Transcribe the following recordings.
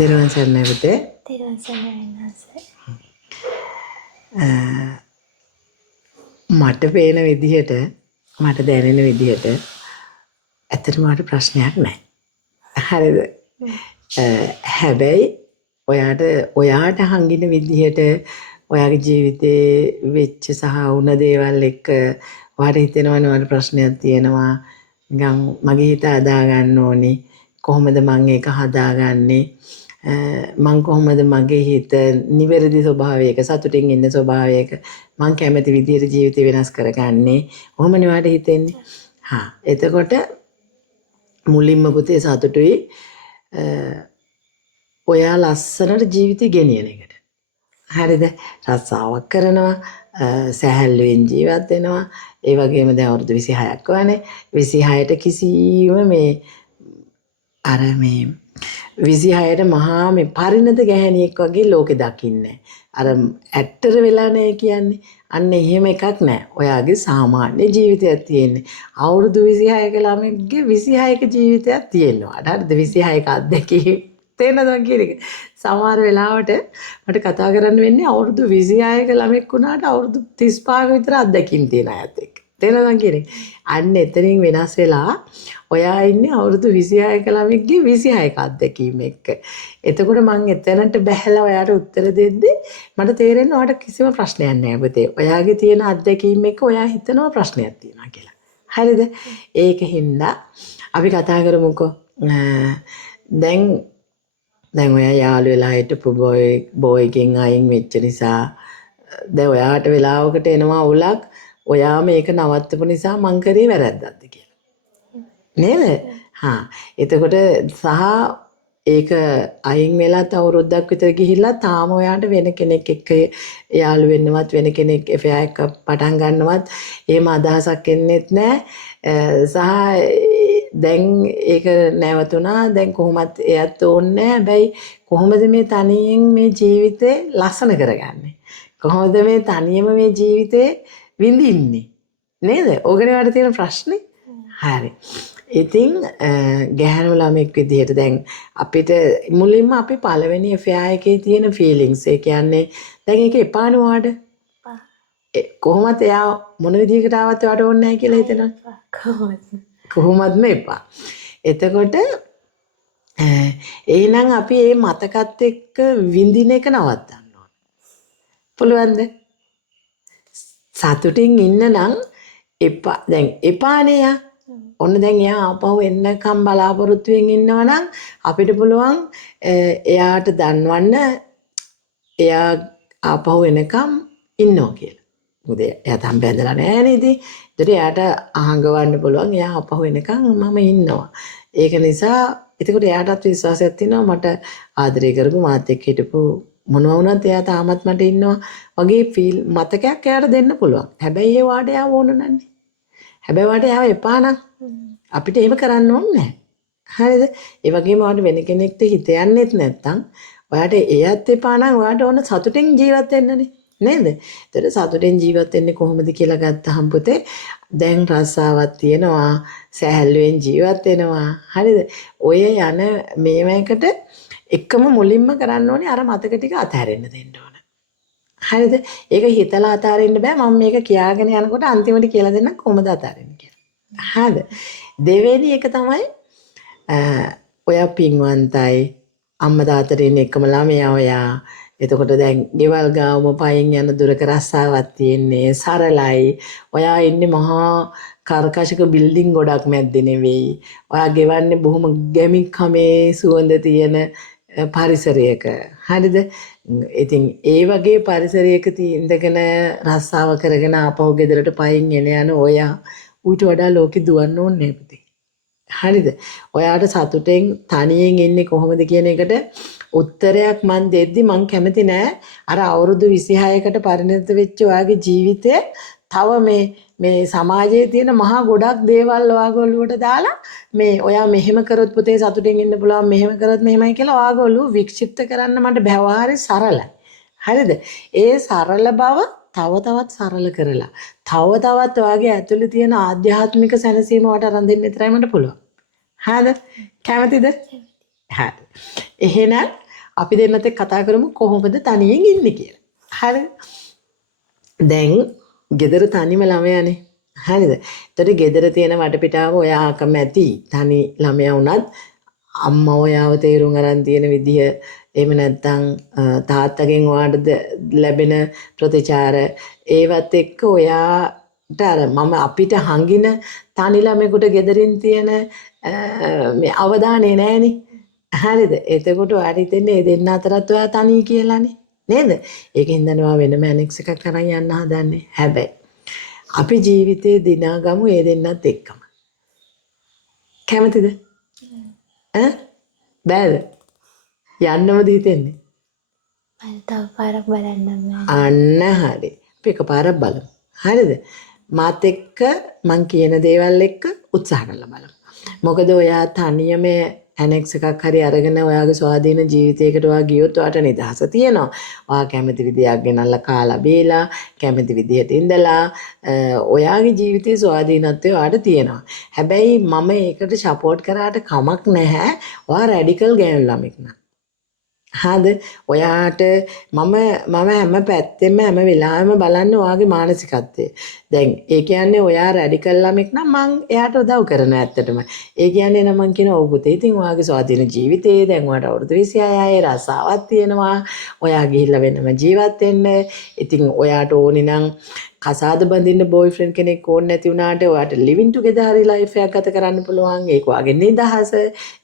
තෙරුවන් සරණයි පුතේ. තෙරුවන් සරණයි වෙනස. මට පේන විදිහට මට දැනෙන විදිහට ඇත්තටම මට ප්‍රශ්නයක් නැහැ. හරිද? හැබැයි ඔයාට හංගින විදිහට ඔයාගේ ජීවිතේ වෙච්ච සහ වුණ දේවල් එක්ක ඔයාට හිතෙනවනේ ඔයාට ප්‍රශ්නයක් තියෙනවා. නිකන් මගේ හිත හදා ගන්න ඕනේ. කොහොමද මම ඒක හදාගන්නේ? මං කොහොමද මගේ හිත නිවැරදි ස්වභාවයක සතුටින් ඉන්න ස්වභාවයක මං කැමති විදිහට ජීවිතය වෙනස් කරගන්නේ. ඔහොමනේ වාට හිතෙන්නේ. එතකොට මුලින්ම පුතේ සතුටුයි ඔයා ලස්සනට ජීවිතය ගෙනියන එකට. හරිද? රස්සාවක් කරනවා, සැහැල්ලුවෙන් ජීවත් වෙනවා. ඒ වගේම දැන් අවුරුදු 26ක් වනේ. 26ට කිසිම මේ 26ට මහා මේ පරිණත ගැහණියෙක් වගේ ලෝකෙ දකින්නේ. අර ඇක්ටර් වෙලා නැහැ කියන්නේ. අන්න එහෙම එකක් නැහැ. ඔයාගේ සාමාන්‍ය ජීවිතයක් තියෙන්නේ. අවුරුදු 26ක ළමෙක්ගේ 26ක ජීවිතයක් තියෙනවා. හරිද? 26ක අත්දැකීම් තේරෙනවද කියන්නේ? සමහර වෙලාවට මට කතා කරන්න වෙන්නේ අවුරුදු 26ක ළමෙක් වුණාට අවුරුදු 35ක විතර අත්දැකීම් තියෙන අයත් එක්ක. තේරෙනවද කියන්නේ? අන්න එතනින් වෙනස් වෙලා ඔයා ඉන්නේ අවුරුදු 26ක ළමෙක්ගේ 26ක අත්දැකීම් එක්ක. එතකොට මම එතනට බැහැලා ඔයාට උත්තර දෙද්දි මට තේරෙන්නේ ඔයාට කිසිම ප්‍රශ්නයක් නැහැ පුතේ. ඔයාගේ තියෙන අත්දැකීම් එක්ක ඔයා හිතනවා ප්‍රශ්නයක් තියෙනවා කියලා. හරිද? ඒකින්ද අපි කතා කරමුකෝ. දැන් ඔයා යාළු වෙලා හිටපු බෝයිකින් අයින් වෙච්ච නිසා දැන් ඔයාට වෙලාවකට එනවා උලක් ඔයා මේක නවත්තපු නිසා මං කරේ වැරද්දක්ද කියලා. නේද? එතකොට සහ ඒක අයින් වෙලත් අවුරුද්දක් විතර ගිහිල්ලා තාම ඔයාට වෙන කෙනෙක් එක්ක යාළු වෙන්නවත් වෙන කෙනෙක් එෆෙයා එක්ක පටන් ගන්නවත් එහෙම අදහසක් එන්නේත් නැහැ. සහ දැන් ඒක නැවතුණා. දැන් කොහොමත් එයත් ඕනේ නැහැ. හැබැයි කොහොමද මේ තනියෙන් මේ ජීවිතේ ලස්සන කරගන්නේ? කොහොමද මේ තනියම මේ ජීවිතේ විඳින්නේ? නේද? ඕකනේ වලට තියෙන ප්‍රශ්නේ. හරි. ඉතින් ගැහැණු ළමෙක් විදිහට දැන් අපිට මුලින්ම අපි පළවෙනි එෆෙයා එකේ තියෙන ෆීලිංග්ස් ඒ කියන්නේ දැන් ඒක එපානේ වාඩ. කොහොමද එයා මොන විදිහකට ආවත් වාට ඕනේ නැහැ කියලා හිතනවා. කොහොමත්ම එපා. එතකොට එහෙනම් අපි මේ මතකත් එක්ක විඳින එක නවත්තන්න ඕන. පුළුවන්ද? සතුටින් ඉන්න නම් එපා. දැන් එපානේ යා. ඔන්න දැන් එයා ආපහු එන්නකම් බලාපොරොත්තුෙන් ඉන්නවා නම් අපිට පුළුවන් එයාට දන්වන්න එයා ආපහු එනකම් ඉන්නවා කියලා. මොකද එයා තාම බැඳලා නැහැ නේද? ඒතර එයාට අහංගවන්න පුළුවන් එයා ආපහු එනකම් මම ඉන්නවා. ඒක නිසා එතකොට එයාටත් විශ්වාසයක් තියෙනවා මට ආදරය කරපු මාත් එක්ක හිටපු මොනවා වුණත් එයා තාමත් මට ඉන්නවා වගේ ෆීල් මතකයක් එයාට දෙන්න පුළුවන්. හැබැයි ඒ වාට එයා ඕන නැන්නේ. හැබැයි වාට එයාව එපා නම් අපිට එහෙම කරන්න ඕනේ නැහැ. හරිද? ඒ වගේම ඔයාලට වෙන කෙනෙක්ට හිත යන්නේත් නැත්තම් ඔයාට එයත් එපා නම් ඔයාට ඕන සතුටින් ජීවත් වෙන්නනේ. නේද? ඒතර සතුටින් ජීවත් වෙන්නේ කොහොමද කියලා ගත්තහම පුතේ දැන් රස්සාවක් තියෙනවා, සැහැල්ලුවෙන් ජීවත් වෙනවා. හරිද? ඔය යන මේවයකට එකම මුලින්ම කරන්න ඕනේ අර මතක ටික අතහැරෙන්න දෙන්න ඕන. හරිද? ඒක හිතලා අතහරින්න බෑ. මම මේක කියාගෙන යනකොට අන්තිමට කියලා දෙන්න කොහොමද අතහරින්නේ කියලා. හරිද? දෙවෙනි එක තමයි ඔයා පින්වන්තයි අම්මා තාත්තට ඉන්න එකම ළමයා ඔයා. එතකොට දැන් ගෙවල් ගාවම පයින් යන දුරක රස්සාවක් තියෙන්නේ සරලයි. ඔයා ඉන්නේ මහා කර්කශක බිල්ඩින් ගොඩක් මැද්දේ නෙවෙයි. ඔයා ගෙවන්නේ බොහොම ගැමිකමේ සුවඳ තියෙන පරිසරයක. හරිද? ඉතින් ඒ වගේ පරිසරයක ඉඳගෙන රස්සාව කරගෙන ආපහු ගෙදරට පයින් එන ඔයා ඌට වඩා ලෝකෙ දුවන්න ඕනේ පුතේ. හරිද? ඔයාට සතුටෙන් තනියෙන් ඉන්නේ කොහොමද කියන එකට උත්තරයක් මන් දෙද්දි මං කැමති නෑ අර අවුරුදු 26කට පරිණත වෙච්ච ඔයාගේ ජීවිතය තව මේ සමාජයේ තියෙන මහා ගොඩක් දේවල් ඔයාගේ ඔළුවට දාලා මේ ඔයා මෙහෙම කරොත් පුතේ සතුටින් ඉන්න පුළුවන් මෙහෙම කරොත් මෙහෙමයි කියලා ඔයාගේ ඔළුව වික්ෂිප්ත කරන්න මට බැවහාරි සරලයි. හරිද? ඒ සරල බව තව තවත් සරල කරලා තව තවත් ඔයාගේ ඇතුළේ තියෙන ආධ්‍යාත්මික සැනසීම වට අරන් දෙන්න විතරයි මට පුළුවන්. හරිද? කැමතිද? හරි. එහෙනම් අපි දෙන්නත් එක්ක කතා කරමු කොහොමද තනියෙන් ඉන්නේ කියලා. හරිද? දැන් ගෙදර තනිම ළමයානේ. හරිද? එතකොට ගෙදර තියෙන වටපිටාව ඔයා අකමැති. තනි ළමයා වුණත් අම්මා ඔයාව තේරුම් අරන් තියෙන විදිහ එහෙම නැත්නම් තාත්තගෙන් ඔයාට ලැබෙන ප්‍රතිචාර ඒවත් එක්ක ඔයාට අර මම අපිට හංගින තනි ළමයෙකුට ගෙදරින් තියෙන මේ අවධානය නැහෙනේ. හරිද? එතකොට ඔයාට හිතෙන්නේ මේ දෙන්න අතරත් ඔයා තනි කියලානේ. නේද? ඒකෙන් දනවා වෙනම ඇනෙක්ස් එකක් කරන් යන්න හදන්නේ. හැබැයි අපි ජීවිතේ දිනාගමු මේ දෙන්නත් එක්කම. කැමතිද? බෑද? යන්නමද හිතෙන්නේ? මම තව පාරක් බලන්නම්. අන්න හරි. අපි එකපාරක් බලමු. හරිද? මාත් එක්ක මං කියන දේවල් එක්ක උත්සාහ කරලා බලමු. මොකද ඔයා තනියම ඇනෙක්ස් එකක් හරි අරගෙන ඔයාගේ ස්වාධීන ජීවිතයකට ඔයා ගියොත් ඔයාට නිදහස තියෙනවා. ඔයා කැමති විදියක් ගෙනල්ලා කාලා බීලා කැමති විදියට ඉඳලා ඔයාගේ ජීවිතයේ ස්වාධීනත්වය ඔයාට තියෙනවා. හැබැයි මම ඒකට සපෝට් කරාට කමක් නැහැ. ඔයා රැඩිකල් ගෑනු ළමෙක් නා. හරිද? ඔයාට මම හැම පැත්තෙම හැම වෙලාවෙම බලන්න ඔයාගේ මානසිකත්වය. දැන් ඒ කියන්නේ ඔයා රැඩිකල් ළමෙක් නම් මං එයාට උදව් කරනවා ඇත්තටම. ඒ කියන්නේ නම් මං කියන ඔව් පුතේ ඉතින් ඔයාගේ ස්වාධීන ජීවිතේ දැන් ඔයාට අවුරුදු 26යි රසාවක් තියෙනවා. ඔයා ගිහිල්ලා වෙනම ජීවත් වෙන්න. ඉතින් ඔයාට ඕනි නම් කසාද බඳින්න බොයිෆ්‍රෙන්ඩ් කෙනෙක් ඕනේ නැති වුණාට ඔයාට ලිවිං ටුගෙදර් හරි ලයිෆ් එකක් ගත කරන්න පුළුවන්. ඒක ඔයාගේ නිදහස.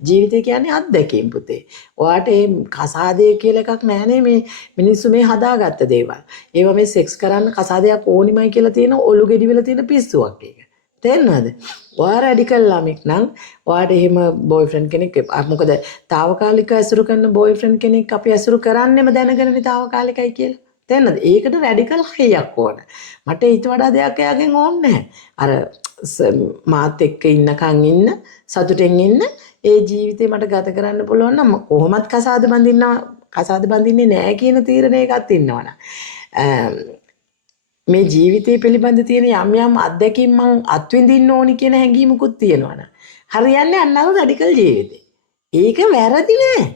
ජීවිතය කියන්නේ අත්දැකීම් පුතේ. ඔයාට මේ කසාදය කියලා එකක් නැහැනේ මේ මිනිස්සු මේ හදාගත්ත දේවල්. ඒවා මේ සෙක්ස් කරන්න කසාදයක් ඕනිමයි කියලා තියෙන ඔලු ගෙඩි වල තියෙන පිස්සුවක් ඒක. තේරෙනවද? ඔයා රැඩිකල් ළමෙක් නම් ඔයාට එහෙම බොයිෆ්‍රෙන්ඩ් කෙනෙක් මොකද తాවකාලික ඇසුරු කරන බොයිෆ්‍රෙන්ඩ් කෙනෙක් අපි ඇසුරු කරන්නෙම දැනගෙනනේ తాවකාලිකයි කියලා. තේරෙනවද? ඒකට රැඩිකල් හයියක් ඕන. මට ඊට වඩා දෙයක් එයාගෙන් ඕනේ නැහැ. අර මාත් එක්ක ඉන්නකන් ඉන්න සතුටෙන් ඉන්න ඒ ජීවිතේ මට ගත කරන්න පුළුවන් නම් කොහොමත් කසාද බඳින්නේ නැහැ කියන තීරණයකත් ඉන්නවනේ. මේ ජීවිතේ පිළිබඳ තියෙන යම් අත්දැකීම් මං අත්විඳින්න ඕනි කියන හැඟීමකුත් තියෙනවනේ. හරියන්නේ අන්නව රැඩිකල් ජීවිතේ. ඒක වැරදි නෑ.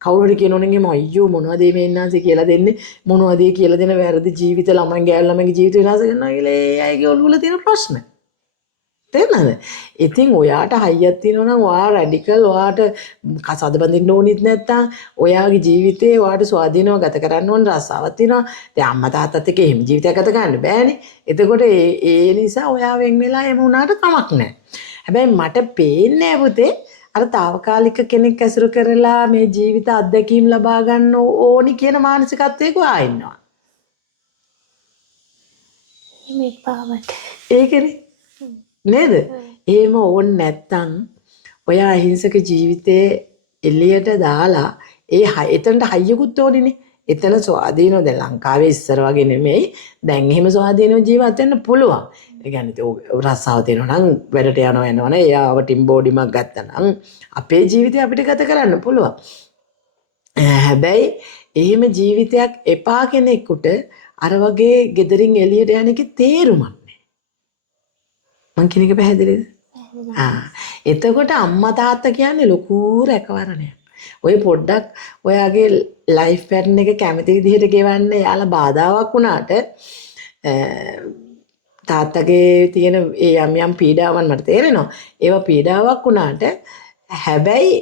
කවුරු හරි කියනෝනේ මම අයියෝ මොනවද මේ ඉන්නාන්සේ කියලා දෙන්නේ මොනවද කියලා දෙන වැරදි ජීවිත ළමයි ගෑල් ළමයිගේ ජීවිත විනාශ කරනවා කියලා ඒ අයගේ ඔළුව වල තියෙන ප්‍රශ්න. තේරෙනවද? ඉතින් ඔයාට හයියක් තියෙනවා නම් ඔයා රැඩිකල් ඔයාට කසාද බඳින්න ඕනෙත් නැත්තම් ඔයාගේ ජීවිතේ ඔයාට ස්වාධීනව ගත කරන්න ඕන රස්සාවක් තියෙනවා. දැන් අම්මා තාත්තත් එක්ක එහෙම ජීවිතයක් ගත කරන්න බෑනේ. එතකොට ඒ නිසා ඔයා වෙන් වෙලා එමු උනාට කමක් නැහැ. හැබැයි මට පේන්නේ පුතේ අර తాවකාලික කෙනෙක් ඇසුරු කරලා මේ ජීවිත අත්දැකීම් ලබා ගන්න ඕනි කියන මානසිකත්වයක ආ ඉන්නවා. මේ පාවට. ඒකනේ. නේද? එහෙම ඕන් නැත්තම් ඔයා අහිංසක ජීවිතේ එළියට දාලා එතනට හයියකුත් ඕනිනේ. එතන ස්වාධීනව දැන් ලංකාවේ ඉස්සර වගේ නෙමෙයි. දැන් එහෙම ස්වාධීනව ජීවත් වෙන්න පුළුවන්. ඒ කියන්නේ රස්සාව තියෙනවා නම් වැඩට යනවා එනවනේ. එයාව ටිම් බෝඩිමක් ගත්තා නම් අපේ ජීවිතය අපිට ගත කරන්න පුළුවන්. හැබැයි එහෙම ජීවිතයක් එපා කෙනෙකුට අර වගේ ගෙදරින් එළියට යන එකේ තේරුමක් නැහැ. මං කියන එක පැහැදිලිද? එතකොට අම්මා තාත්තා කියන්නේ ලොකු රැකවරණයක්. ඔය පොඩ්ඩක් ඔයාගේ ලයිෆ් පැටර්න් එක කැමති විදිහට ගෙවන්න යාලා බාධාවක් වුණාට තාත්තගේ තියෙන ඒ යම් පීඩාවන් මට තේරෙනවා. ඒවා පීඩාවක් වුණාට හැබැයි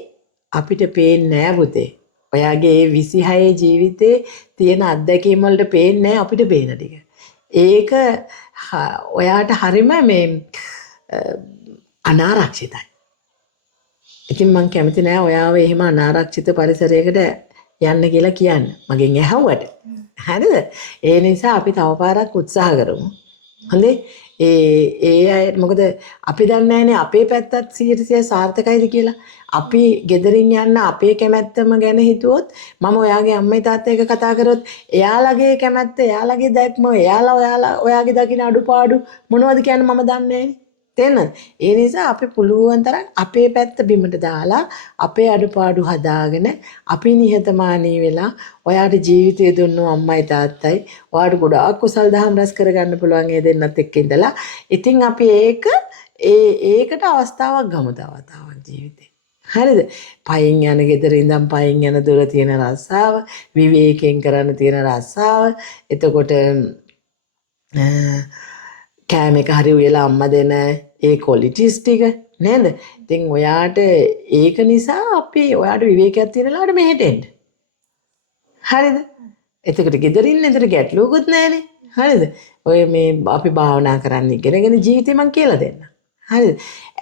අපිට පේන්නේ නෑ පුතේ. ඔයාගේ 26 ජීවිතේ තියෙන අත්දැකීම් වලට පේන්නේ නෑ අපිට පේන ටික. ඒක ඔයාට හරිම මේ අනාරක්ෂිතයි. ඉතින් මං කැමති නෑ ඔයාව එහෙම අනාරක්ෂිත පරිසරයකට යන්න කියලා කියන්න. මගෙන් ඇහුවට. හරිද? ඒ නිසා අපි තව පාරක් උත්සාහ කරමු. හොඳේ? ඒ අය මොකද අපි දන්නේ නැහැනේ අපේ පැත්තත් 100% සාර්ථකයිද කියලා. අපි ගෙදරින් යන්න අපේ කැමැත්තම ගැන හිතුවොත් මම ඔයාගේ අම්මයි තාත්තා එක කතා කරොත් එයාලගේ කැමැත්ත එයාලගේ දැක්ම එයාලා ඔයාගේ දකින්න අඩුපාඩු මොනවද කියන්නේ මම දන්නේ නැහැනේ. තේරෙනවද? ඒ නිසා අපි පුළුවන් තරම් අපේ පැත්ත බිමට දාලා අපේ අඩුපාඩු හදාගෙන අපි නිහතමානී වෙලා ඔයාට ජීවිතය දුන්නු අම්මයි තාත්තයි ඔයාට ගොඩාක් කුසල් දහම් රැස් කරගන්න පුළුවන් ඒ දෙන්නත් එක්ක ඉඳලා. ඉතින් අපි ඒකට අවස්ථාවක් ගමු තවතාවක් ජීවිතේ. හරිද? පයින් යන ගෙදර ඉඳන් පයින් යන දුර තියෙන රස්සාව, විවේකයෙන් කරන්න තියෙන රස්සාව. එතකොට කෑම එක හරි උයලා අම්මා දෙන ඒ ක්වොලිටිස් ටික නේද? ඉතින් ඔයාට ඒක නිසා අපි ඔයාට විවේකයක් තියෙන ලාට මෙහෙට එන්න. හරිද? එතකොට ගෙදර ඉන්න එතන ගැටලුවකුත් නැහැනේ. හරිද? ඔය මේ අපි භාවනා කරන්න ඉගෙනගෙන ජීවිතේ මං කියලා දෙන්න. හරිද?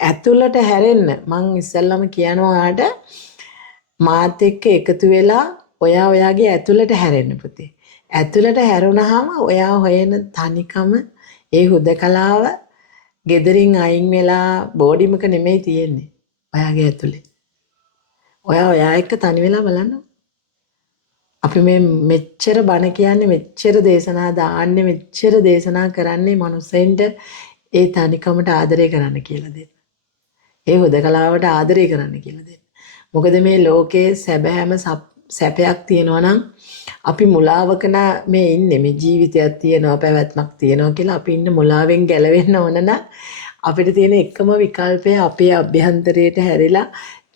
ඇතුළට හැරෙන්න මං ඉස්සල්ලාම කියනවා ඔයාට මාත් එක්ක එකතු වෙලා ඔයා ඔයාගේ ඇතුළට හැරෙන්න පුතේ. ඇතුළට හැරුණාම ඔයා හොයන තනිකම ඒ හුදකලාව ගෙදරින් අයින් වෙලා බෝඩිමක නෙමෙයි තියෙන්නේ. ඔයාගේ ඇතුලේ. ඔයා එක්ක තනි වෙලා බලන්න. අපි මේ මෙච්චර බණ කියන්නේ මෙච්චර දේශනා දාන්නේ මෙච්චර දේශනා කරන්නේ මනුස්සෙන්ට ඒ තනිකමට ආදරය කරන්න කියලා දෙන්න. ඒ හුදකලාවට ආදරය කරන්න කියලා දෙන්න. මොකද මේ ලෝකයේ සැබෑම සැපයක් තියෙනවා නම් අපි මුලාවක මේ ඉන්නේ මේ ජීවිතයක් තියෙනවා පැවැත්මක් තියෙනවා කියලා අපි ඉන්න මුලාවෙන් ගැලවෙන්න ඕන නම් අපිට තියෙන එකම විකල්පය අපේ අභ්‍යන්තරයට හැරිලා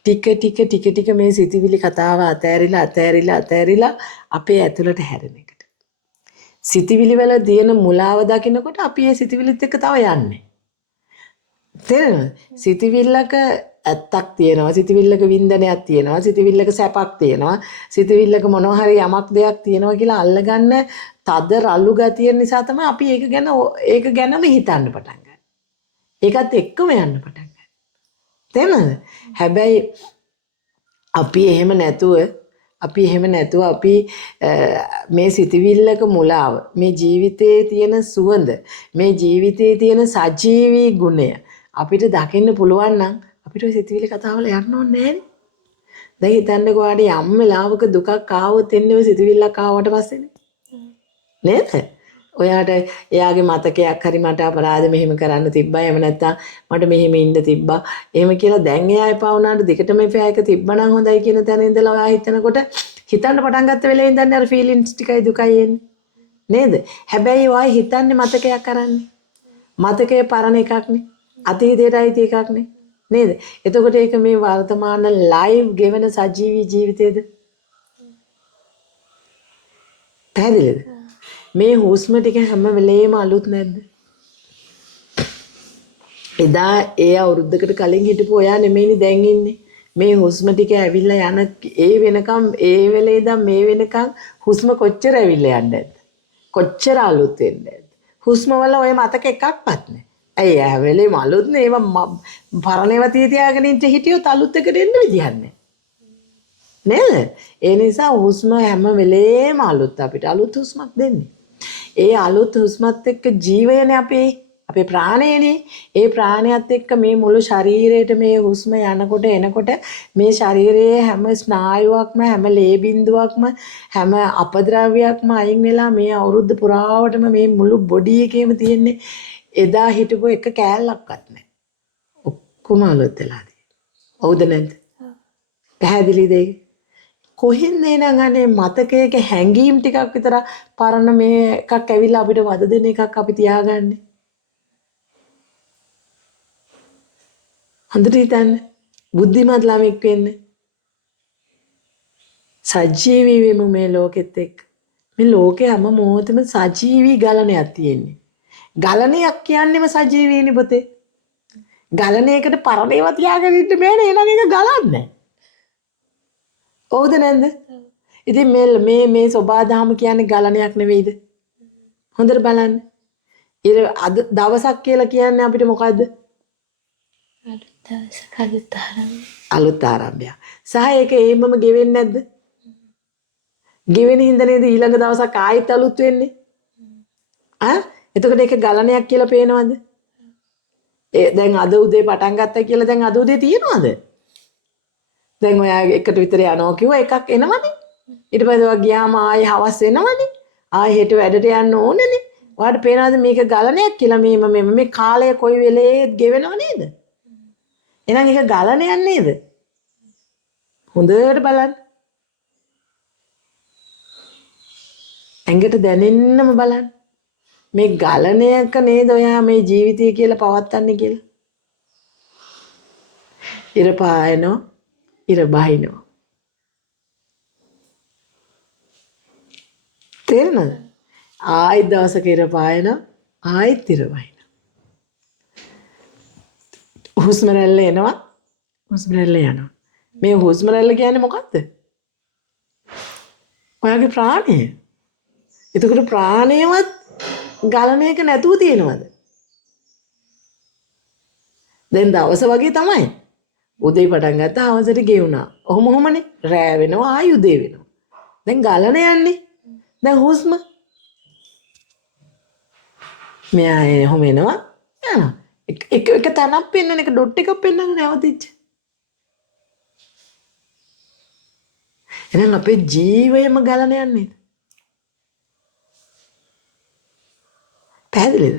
ටික මේ සිතිවිලි කතාව අතෑරිලා අපේ ඇතුළට හැරෙන එකට. සිතිවිලි වල තියෙන මුලාව දකිනකොට අපි ඒ සිතිවිලිත් එක්ක තව යන්නේ. තේරෙනවද? සිතිවිල්ලක ඇත්තක් තියෙනවා, සිතිවිල්ලක වින්දනයක් තියෙනවා, සිතිවිල්ලක සැපක් තියෙනවා, සිතිවිල්ලක මොනවා හරි යමක් දෙයක් තියෙනවා කියලා අල්ලගන්න තද රළු ගතිය නිසා තමයි අපි ඒක ගැනම හිතන්න පටන් ගන්නේ. ඒකත් එක්කම යන්න පටන් ගන්නවා. තේරෙනවද? හැබැයි අපි එහෙම නැතුව අපි මේ සිතිවිල්ලක මුලාව, මේ ජීවිතයේ තියෙන සුවඳ, මේ ජීවිතයේ තියෙන සජීවී ගුණය අපිට දකින්න පුළුවන් නම් අපිට ඔය සිතිවිලි කතාවල යන්න ඕනේ නෑනේ. දැන් හිතන්නකෝ ආඩි යම් වෙලාවක දුකක් ආවොත් එන්නේ ඔය සිතිවිල්ලක් ආවට පස්සේනේ. නේද? ඔයාට එයාගේ මතකයක් හරි මට අපරාධ මෙහෙම කරන්න තිබ්බා එහෙම නැත්නම් මට මෙහෙම ඉන්න තිබ්බා එහෙම කියලා දැන් එයා එපා වුණාට දිගටම එපා එක තිබ්බනම් හොඳයි කියන තැන ඉඳලා ඔයා හිතනකොට හිතන්න පටන් ගත්ත වෙලේ ඉඳන් අර ෆීලිංස් ටිකයි දුකයි එන්නේ නේද? හැබැයි ඔයා හිතන්නේ මතකයක් කරන්නේ. මතකයේ පරණ එකක්නේ. අතීතයට අයිති එකක්නේ. නේද? එතකොට ඒක මේ වර්තමාන ලයිව් ගෙවන සජීවී ජීවිතේද? පැහැදිලිද? මේ හුස්ම ටික හැම වෙලේම අලුත් නැද්ද? එදා ඒ අවුරුද්දකට කලින් හිටපු ඔයා නෙමෙයිනේ දැන් ඉන්නේ. මේ හුස්ම ටික ඇවිල්ලා යන ඒ වෙනකම් ඒ වෙලේ ඉඳන් මේ වෙනකම් හුස්ම කොච්චර ඇවිල්ලා යන්නේ නැද්ද? කොච්චර අලුත් වෙන්නේ නැද්ද? හුස්ම වල ඔය මතක එකක්වත් නැහැ. ඇයි ඒ වෙලේම අලුත් නේ ඒවා පරණේවා තියාගෙන ඉඳ හිටියොත් අලුත් එකට එන්න විදිහක් නැහැ. නේද? ඒ නිසා හුස්ම හැම වෙලේම අලුත් අපිට අලුත් හුස්මක් දෙන්නේ. ඒ අලුත් හුස්මත් එක්ක ජීවයනේ අපේ ප්‍රාණයනේ. ඒ ප්‍රාණයත් එක්ක මේ මුළු ශරීරයට මේ හුස්ම යනකොට එනකොට මේ ශරීරයේ හැම ස්නායුවක්ම හැම ලේ බිඳුවක්ම හැම අපද්‍රව්‍යයක්ම අයින් වෙලා මේ අවුරුද්ද පුරාවටම මේ මුළු බොඩි එකේම තියෙන්නේ එදා හිටපු එක කෑල්ලක්වත් නැහැ. ඔක්කොම අලුත් වෙලා තියෙනවා. හවුද නැද්ද? පැහැදිලිද ඒක? කොහෙන්ද එනං අනේ මතකයක හැංගීම් ටිකක් විතර පරණ මේ එකක් ඇවිල්ලා අපිට වද දෙන එකක් අපි තියාගන්නේ. හොඳට හිතන්න. බුද්ධිමත් ළමෙක් වෙන්න. සජීවී වෙමු මේ ලෝකෙත් එක්ක. මේ ලෝකේ හැම මොහොතෙම සජීවී ගලණයක් තියෙන්නේ. ගලණයක් කියන්නේම සජීවීනේ පුතේ. ගලණයකට පරණ ඒවා තියාගෙන ඉන්න බෑනේ. එහෙනම් ඒක ගලන්නේ. හවුද නැන්ද? ඉතින් මේ සෝබාදාම කියන්නේ ගලණයක් නෙවෙයිද? හොඳට බලන්න. අද දවසක් කියලා කියන්නේ අපිට මොකද්ද? අලුත් ආරම්භය. සහ ඒක එහෙමම ගෙවෙන්නේ නැද්ද? ගෙවෙන හින්දා නේද ඊළඟ දවසක් ආයෙත් අලුත් වෙන්නේ? එතකොට ඒක ගලණයක් කියලා පේනවද? දැන් අද උදේ පටන් ගත්තා කියලා දැන් අද උදේ තියෙනවද? දැන් ඔයා එකට විතර යනවා කිව්වා එකක් එනවනේ. ඊට පස්සේ ඔයා ගියාම ආයෙ හවස් වෙනවනේ. ආයෙ හෙට වැඩට යන්න ඕනේනේ. ඔයාට පේනවද මේක ගලණයක් කියලා මේ කාලය කොයි වෙලේත් ගෙවෙනව නේද? එහෙනම් ඒක ගලණයක් නේද? හොඳට බලන්න. ඇඟට දැනෙන්නම බලන්න. මේ ගලණයක නේද ඔයා මේ ජීවිතය කියලා පවත්න්නේ කියලා. ඉර පායනවා ඉර බහිනවා. තේරෙනවද? ආයෙත් දවසක ඉර පායනවා. ආයෙත් ඉර බහිනවා. හුස්ම රැල්ල එනවා. හුස්ම රැල්ල යනවා. මේ හුස්ම රැල්ල කියන්නේ මොකක්ද? ඔයාගේ ප්‍රාණය. එතකොට ප්‍රාණයවත් ගලන එක නැතුව තියෙනවද? දැන් දවස වගේ තමයි. උදේ පටන් ගත්තා හවසට ගෙවුනා. ඔහොමනේ. රෑ වෙනවා ආයි උදේ වෙනවා. දැන් ගලන යන්නේ. දැන් හුස්ම මෙයා එහෙම එනවා. යනවා. එක තැනක් පෙන්නන එක ඩොට් එකක් පෙන්නන නැවතිච්ච. එහෙනම් අපේ ජීවයම ගලන යන්නේ. පැහැදිලිද?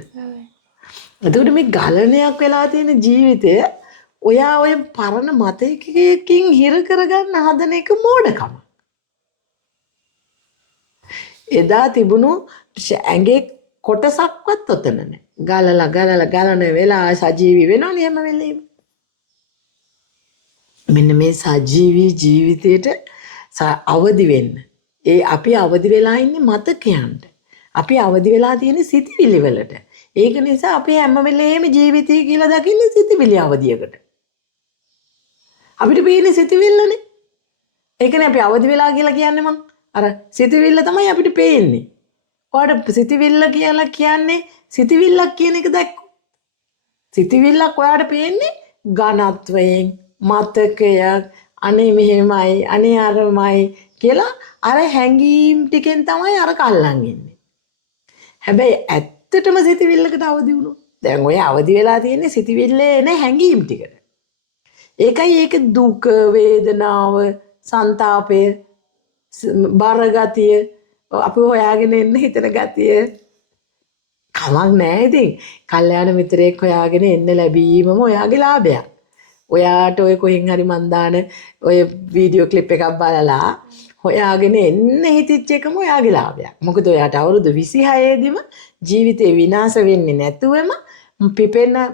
එතකොට මේ ගලණයක් වෙලා තියෙන ජීවිතය ඔයා ඔය පරණ මතයකින් හිර කරගන්න හදන එක මෝඩකම. එදා තිබුණු ඇඟේ කොටසක්වත් ඔතන නැහැ. ගලන වෙලා සජීවී වෙනවනේ හැම වෙලේම. මෙන්න මේ සජීවී ජීවිතයට අවදි වෙන්න. අපි අවදි වෙලා ඉන්නේ මතකයන්ට. අපි අවදි වෙලා තියෙන සිතිවිලි වලට. ඒක නිසා අපි හැම වෙලේම ජීවිතය කියලා දකින්නේ සිතිවිලි අවදියකට. අපිට පේන්නේ සිතිවිල්ලනේ. ඒකනේ අපි අවදි වෙලා කියලා කියන්නේ මං. අර සිතිවිල්ල තමයි අපිට පේන්නේ. ඔයාලට සිතිවිල්ල කියලා කියන්නේ සිතිවිල්ලක් කියන එක දැක්කෝ. සිතිවිල්ලක් ඔයාලට පේන්නේ ඝනත්වයෙන් මතකයක් අනේ මෙහෙමයි අනේ අරමයි කියලා අර හැංගීම් ටිකෙන් තමයි අර කල්ලන් ඉන්නේ. හැබැයි ඇත්තටම සිතිවිල්ලකට අවදි වුණොත් දැන් ඔය අවදි වෙලා තියෙන්නේ සිතිවිල්ලේ එන හැංගීම් ටිකට. ඒකයි ඒක දුක වේදනාව සංතාපය බරගතිය අපි හොයාගෙන එන්න හිතන ගතිය කමක් නැහැ ඉතින්. කල්යාණ මිත්‍රයෙක් හොයාගෙන එන්න ලැබීමම ඔයාගේ ලාභයක්. ඔයාට ඔය කොහෙන් හරි මන් දාන ඔය වීඩියෝ ක්ලිප් එකක් බලලා හොයාගෙන එන්න හිතෙච්ච එකම ඔයාගේ ලාභයක්. මොකද ඔයාට අවුරුදු 26 දිම ජීවිතේ විනාශ වෙන්නේ නැතුවම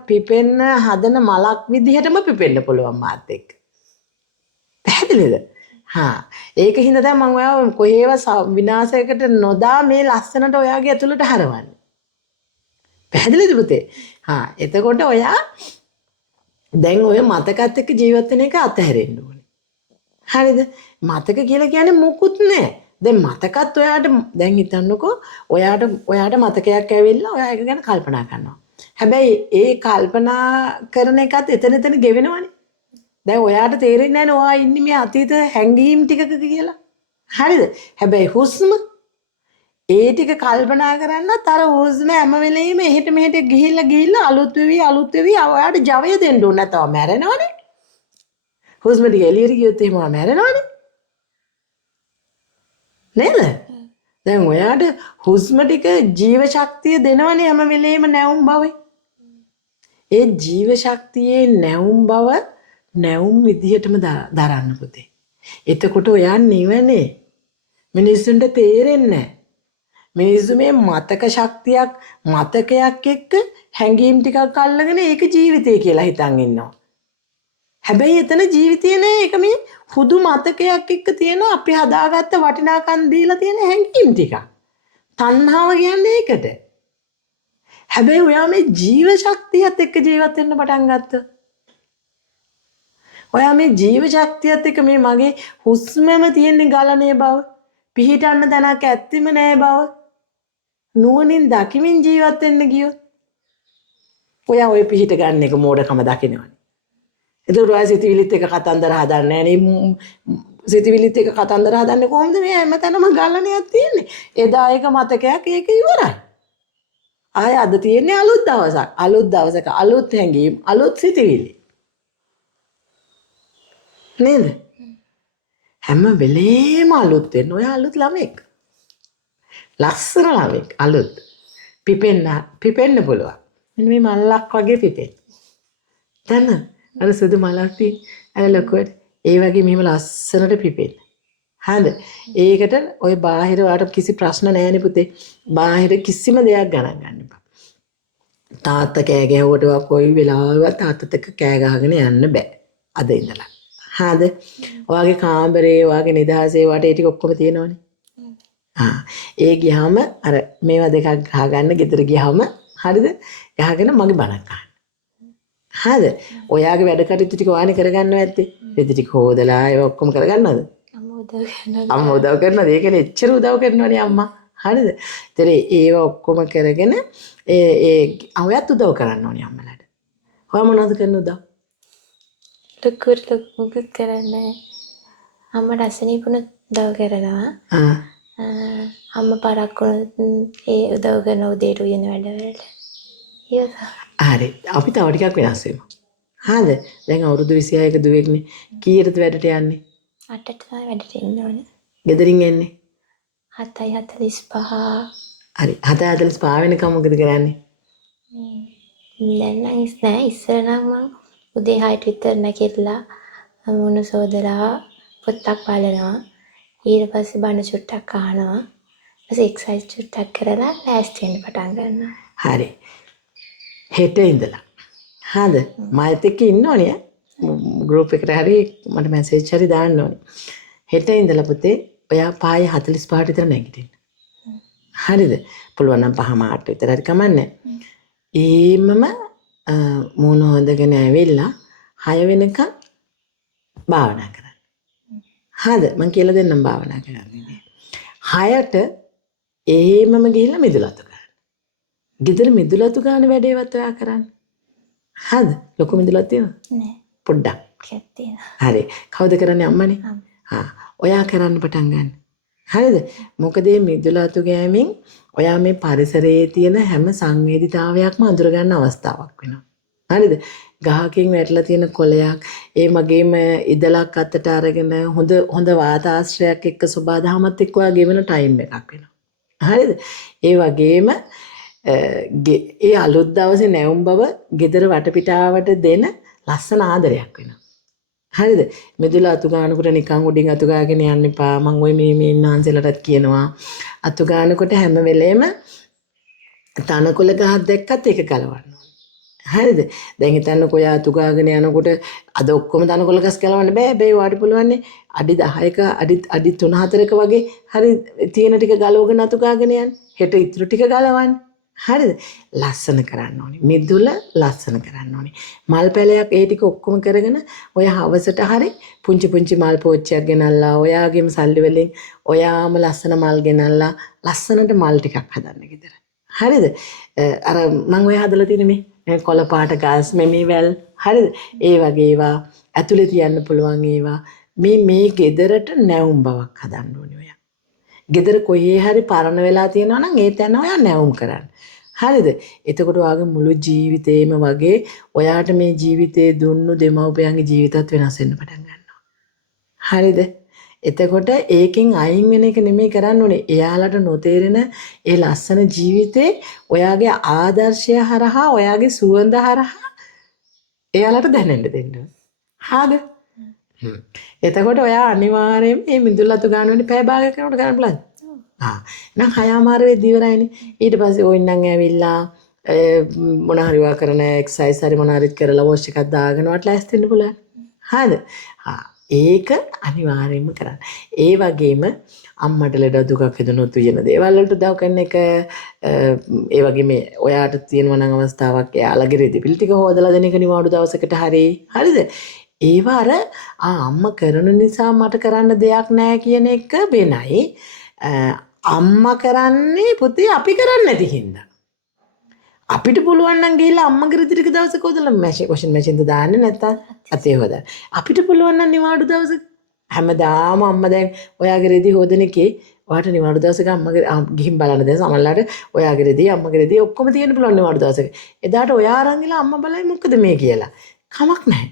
පිපෙන්න හදන මලක් විදිහටම පිපෙන්න පුළුවන් මාත් එක්ක. පැහැදිලිද? ඒක හින්දා තමයි මම ඔයාව කොහේවත් විනාශයකට නොදා මේ ලස්සනට ඔයාගේ ඇතුළට හරවන්නේ. පැහැදිලිද පුතේ? එතකොට ඔයා දැන් ඔය මතකත් එක්ක ජීවත් වෙන එක අතහැරෙන්න ඕනේ. හරිද? මතක කියලා කියන්නේ මොකුත් නැහැ. දැන් මතකත් ඔයාට දැන් හිතන්නකෝ ඔයාට මතකයක් ඇවිල්ලා ඔයා ඒක ගැන කල්පනා කරනවා. හැබැයි ඒ කල්පනා කරන එකත් එතන ගෙවෙනවනේ. දැන් ඔයාට තේරෙන්නේ නැහැ ඔයා ඉන්නේ මේ අතීත හැංගීම් ටිකක කියලා. හරිද? හැබැයි හුස්ම ඒ ටික කල්පනා කරන්නත් අර හුස්ම හැම වෙලෙම එහෙට මෙහෙට ගිහිල්ලා අලුත් වෙවි ඔයාට ජවය දෙන්න ඕන නැතව මැරෙනවනේ. හුස්ම ටික එළියට ගියොත් එහෙම මැරෙනවනේ. නේද? දැන් ඔයාට හුස්ම ටික ජීව ශක්තිය දෙනවනේ හැම වෙලෙම නැවුම් බවයි. ඒ ජීව ශක්තියේ නැවුම් බව නැවුම් විදිහටම දරන්න පුතේ. එතකොට ඔයා නිවනේ. මිනිස්සුන්ට තේරෙන්නේ නැහැ. මිනිස්සු මේ මතක ශක්තියක් මතකයක් එක්ක හැංගීම් ටිකක් අල්ලගෙන ඒක ජීවිතය කියලා හිතන් ඉන්නවා. හැබැයි එතන ජීවිතය නෑ. ඒක මේ හුදු මතකයක් එක්ක තියෙන අපි හදාගත්ත වටිනාකම් දීලා තියෙන හැංගීම් ටික. තණ්හාව කියන්නේ ඒකට. හැබැයි ඔයා මේ ජීව ශක්තියත් එක්ක ජීවත් වෙන්න පටන් ගත්තා. ඔයා මේ ජීව ශක්තියත් එක්ක මේ මගේ හුස්මම තියෙන ගලණේ බව පිහිටන්න තැනක් ඇත්තෙම නෑ බව නුවණින් දකිමින් ජීවත් වෙන්න ගියොත් ඔයා ඔය පිහිට ගන්න එක මෝඩකම දකිනවනේ. ඒතකොට ඔයා සිතවිලිත් එක කතන්දර හදන්නේ නෑනේ. සිතවිලිත් එක කතන්දර හදන්නේ කොහොමද? මේ හැමතැනම ගලණයක් තියෙන්නේ. එදා එක මතකයක් ඒක ඉවරයි. ආය අද තියෙන්නේ අලුත් දවසක්. අලුත් දවසක අලුත් හැඟීම් අලුත් සිතවිලි. නේද? හැම වෙලේම අලුත් වෙන්න. ඔය අලුත් ළමෙක්. ලස්සන ළමෙක් අලුත්. පිපෙන්න පුළුවන්. මෙන්න මේ මල්ලක් වගේ පිපෙන්න. දැන් අර සුදු මලක් තියෙන අර ලොකුවට ඒ වගේ මෙහෙම ලස්සනට පිපෙන්න. හරිද? ඒකට ඔය බාහිර වාට කිසි ප්‍රශ්න නැහැනේ පුතේ. බාහිර කිසිම දෙයක් ගණන් ගන්න එපා. තාත්තා කෑ ගැහුවට කොයි වෙලාවවත් තාත්තත් එක්ක කෑ ගහගෙන යන්න බෑ. අද ඉඳලා. හාද? ඔයාගේ කාමරේ, ඔයාගේ නිදහසේ වට ඒ ටික ඔක්කොම තියෙනවනේ. ඒ ගියාම අර මේවා දෙකක් ගහගන්න ගෙදර ගියාම හරිද? ගහගෙන මගේ බණක් අහන්න. හරිද? ඔයාගේ වැඩ කටයුතු ටික ඔයානේ කරගන්නව ඇත්තේ. රෙදි ටික හොදලා ඒවා ඔක්කොම කරගන්නවද? අම්ම උදව් කරනවා. අම්මා උදව් කරනවද? ඒකනේ එච්චර උදව් කරනවනේ අම්මා. හරිද? ඒතර ඒවා ඔක්කොම කරගෙන ඔයත් උදව් කරන්න ඕනේ අම්මලාට. ඔයා මොනවද කරන උදව්? ලොකුට මුකුත් කරන්නේ. අම්මට අසනීපුණත් උදව් කරනවා. අම්ම පරක් වුණොත් ඒ උදව් කරන උදේට උයන වැඩවලට. හරි. අපි තව ටිකක් වෙනස් වෙමු. හරිද? දැන් අවුරුදු 26ක දුවෙක්නේ. කීයටද වැඩට යන්නේ? 8ට තමයි වැඩට එන්න ඕනේ. ගෙදරින් එන්නේ? 7:45. හරි. 7:45 වෙනකම් මොකද කරන්නේ? දැන් නම් නෑ ඉස්සර නම් මං උදේ 6ට විතර නැගිටලා මුණු සෝදලා පොත්තක් බලනවා. ඊට පස්සේ බණ චුට්ටක් අහනවා. ඊපස්සේ එක්සර්සයිස් චුට්ටක් කරලා ලෑස්ති වෙන්න පටන් ගන්නවා. හරි. හෙට ඉඳලා. හරිද? මයිත් එක්ක ඉන්න ඕනේ. ගෲප් එකට හරි මට මැසේජ් හරි දාන්න ඕනේ. හෙට ඉඳලා පුතේ ඔයා 5:45ට විතර නැගිටින්න. හරිද? පුළුවන් නම් 5:08 විතර හරි කමන්නේ. ඒමම මූණ හොඳගෙන ඇවිල්ලා 6 වෙනකන් භාවනා කරන්න. හරිද? මම කියලා දෙන්නම් භාවනා කරන්න. 6ට එහෙමම ගිහිල්ලා මිදුලතු ගන්න. ගෙදර මිදුලතු ගන්න වැඩේවත් ඔයා කරන්න. හරිද? ලොකු මිදුලක් තියෙනවද? නෑ. පොඩ්ඩක්. ටිකක් තියෙනවා. හරි. කවුද කරන්නේ අම්මනේ? ඔයා කරන්න පටන් ගන්න. හරිද? මොකද මේ මිදුලතු ගෑමෙන් ඔයා මේ පරිසරයේ තියෙන හැම සංවේදීතාවයක්ම අඳුර ගන්න අවස්ථාවක් වෙනවා. හරිද? ගහකින් වැටලා තියෙන කොළයක්, ඒ මගේම ඉදලක් අතට අරගෙන හොඳ වාතාශ්‍රයක් එක්ක සබාධමත් එක්ක ඔයා ගෙවන ටයිම් එකක් වෙනවා. හරිද? ඒ වගේම ඒ අලුත් දවසේ නැවුම් බව ගෙදර වටපිටාවට දෙන ලස්සන ආදරයක් වෙනවා. හරිද? මෙදුල අතු ගන්නකොට නිකන් උඩින් අතු ගාගෙන යන්න එපා. මම ওই මේ ඉන්නාන්සලටත් කියනවා. අතු ගන්නකොට හැම වෙලේම තනකොළ ගහක් දැක්කත් ඒක ගලවන්න ඕනේ. හරිද? දැන් හිතන්නකෝ ඔයා අතු ගාගෙන යනකොට අද ඔක්කොම තනකොළ ගස් ගලවන්න බෑ. බෑ වාඩි පුළුවන් අඩි 10ක අඩි 3-4ක වගේ හරි තියෙන ටික ගලවගෙන අතු ගාගෙන යන්න. හෙට ඉතුරු ටික ගලවන්න. හරිද? ලස්සන කරන්න ඕනේ. මිදුල ලස්සන කරන්න ඕනේ. මල් පැලයක් ඒ ටික ඔක්කොම කරගෙන ඔය හවසට හරි පුංචි මල් පෝච්චියක් ගෙනල්ලා ඔයාගේම සල්ලි වලින් ඔයාම ලස්සන මල් ගෙනල්ලා ලස්සනට මල් ටිකක් හදන්න ගෙදර. හරිද? අර මම ඔය හදලා තියෙන මේ කොළ පාට ගස් මේ වැල් හරිද? ඒ වගේ ඒවා ඇතුලේ තියන්න පුළුවන් ඒවා මේ ගෙදරට නැවුම් බවක් හදන්න ඕනේ ඔයා. ගෙදර කොහේ හරි පරණ වෙලා තියෙනවා නම් ඒ තැන ඔයා නැවුම් කරන්න. හරිද? එතකොට ඔයාගේ මුළු ජීවිතේම වගේ ඔයාට මේ ජීවිතේ දුන්නු දෙමව්පියන්ගේ ජීවිතත් වෙනස් වෙන්න පටන් ගන්නවා. හරිද? එතකොට ඒකෙන් අයින් වෙන එක නෙමෙයි කරන්න ඕනේ. එයාලට නොතේරෙන ඒ ලස්සන ජීවිතේ ඔයාගේ ආදර්ශය හරහා ඔයාගේ සුවඳ හරහා එයාලට දැනෙන්න දෙන්න. හරිද? එතකොට ඔයා අනිවාර්යයෙන් මේ මිදුලතු ගන්න ඕනේ පැය භාගයක් යනකොට ගන්න බලන්න. නම් 6:00 වෙද්දි ඉවරයිනේ. ඊට පස්සේ ඕින්නම් ඇවිල්ලා මොන හරි වා කරන එක්සර්සයිස් හරි මොන හරි කරලා වොෂ් එකක් දාගෙන වට ලෑස්ති වෙන්න පුළුවන්. හරිද? ඒක අනිවාර්යයෙන්ම කරන්න. ඒ වගේම අම්මට ලෙඩ දුකක් හදුනොත් උයන දේවල් වලට උදව් කරන එක ඒ වගේ මේ ඔයාට තියෙනවා නම් අවස්ථාවක් එයාලගේ රෙදිපිලි ටික හොදලා දෙන එක නිවාඩු දවසකට හරි. හරිද? ඒවා අර අම්මා කරන නිසා මට කරන්න දෙයක් නැහැ කියන එක වෙනයි. අම්මා කරන්නේ පුතේ අපි කරන්නේ නැති හින්දා. අපිට පුළුවන් නම් ගිහිල්ලා අම්මගේ රෙදි ටික දවසක හොදලා වොෂින් මැෂින් එක දාන්නේ නැත්තම් අතේ හොදන්න. අපිට පුළුවන් නම් නිවාඩු දවසක හැමදාම අම්මා දැන් ඔයාගේ රෙදි හොදන එකේ ඔයාට නිවාඩු දවසක අම්මගේ ගිහින් බලන්න දැන් සමහරලාට ඔයාගේ රෙදි අම්මගේ රෙදි ඔක්කොම තියෙන්න පුළුවන් නිවාඩු දවසක. එදාට ඔයා අරන් ගිහලා අම්මා බලයි මොකද මේ කියලා. කමක් නැහැ.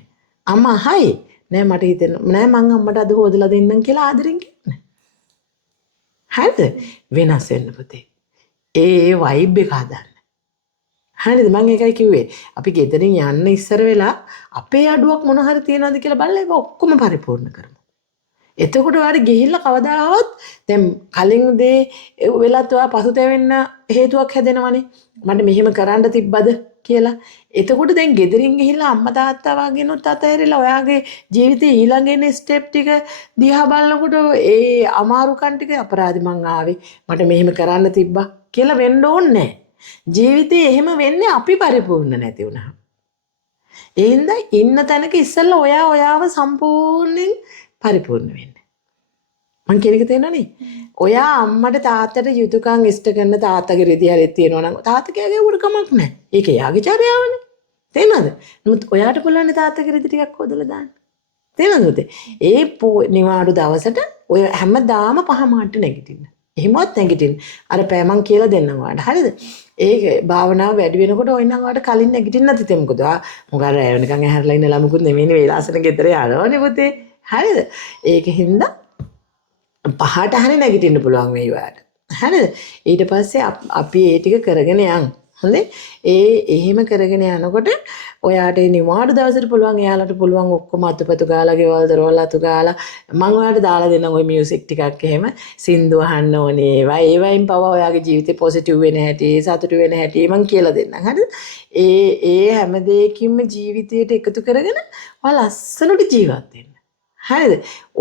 අම්මා හයි. නෑ මට හිතෙන්නේ නෑ මං අම්මට අද හොදලා දෙන්නම් කියලා ආදරෙන් කියන්නේ. හරිද? වෙනස් වෙන්න පුතේ. ඒ වයිබ් එක හදන්න. හරිද? මම ඒකයි කිව්වේ. අපි ගෙදරින් යන්න ඉස්සර වෙලා අපේ අඩුවක් මොන හරි තියනවද කියලා බලලා ඒක ඔක්කොම පරිපූර්ණ කරමු. එතකොට ඔයාලා ගිහිල්ලා කවදාවත් දැන් කලින් දේ වෙලත් ඔයා පසුතැවෙන්න හේතුවක් හැදෙනවනේ. මට මෙහෙම කරන්න තිබ්බද කියලා. එතකොට දැන් ගෙදරින් ගිහිල්ලා අම්මා තාත්තා වගේනොත් අතහැරිලා ඔයාගේ ජීවිතේ ඊළඟ එන ස්ටෙප් ටික දිහා බලනකොට ඒ අමාරුකම් ටික අපරාධි මං ආවේ මට මෙහෙම කරන්න තිබ්බා කියලා වෙන්න ඕනේ නැහැ. ජීවිතේ එහෙම වෙන්නේ අපි පරිපූර්ණ නැති වුණා. ඒ හින්දා ඉන්න තැනක ඉස්සෙල්ලා ඔයාව සම්පූර්ණයෙන් පරිපූර්ණ වෙන්න. මං කියන එක තේරෙනවනේ. ඔයා අම්මට තාත්තට යුතුයකම් ඉෂ්ට කරන තාත්තගේ රෙදි හැරෙත් තියෙනවා නම් තාත්තගේ උඩ කමක් නැහැ. ඒක යාගේ චර්යාවනේ. තේරෙනවද? නමුත් ඔයාට පුළුවන් තාත්තගේ රෙදි ටිකක් හොදලා දාන්න. තේරෙනවද? ඒ නිවාඩු දවසට ඔය හැමදාම 5 මාට නැගිටින්න. එහෙමවත් නැගිටින්න. අර පෑ මං කියලා දෙන්නම් ඔයාලට. හරිද? ඒ භාවනාව වැඩි වෙනකොට ඔය නම් ඔයාලට කලින් නැගිටින්න නැති මොකද? මොකද රැය වෙනකන් ඇහැරලා ඉන්න ළමකුත් නෙමෙයිනේ වේලාසන ගෙදර යනවනේ පුතේ. හරිද? ඒකින්ද 5ට හරි නැගිටින්න පුළුවන් වෙයි ඔයාලට. හරිද? ඊට පස්සේ අපි ඒ ටික කරගෙන යන්. හොඳේ? එහෙම කරගෙන යනකොට ඔයාට ඒ නිවාඩු දවසට පුළුවන් එයාලට පුළුවන් ඔක්කොම අතපතු ගාලා ගෙවල් දරවල් අතු ගාලා මම ඔයාලට දාලා දෙන්නම් ওই මියුසික් ටිකක් එහෙම සින්දු අහන්න ඕනේ. ඒවයින් පව ඔයාගේ ජීවිතේ පොසිටිව් වෙන හැටි, සතුටු වෙන හැටි මම කියලා දෙන්නම්. හරිද? ඒ හැම දෙයකින්ම ජීවිතයට එකතු කරගෙන ඔයා ලස්සනට ජීවත් වෙන්න. හරිද?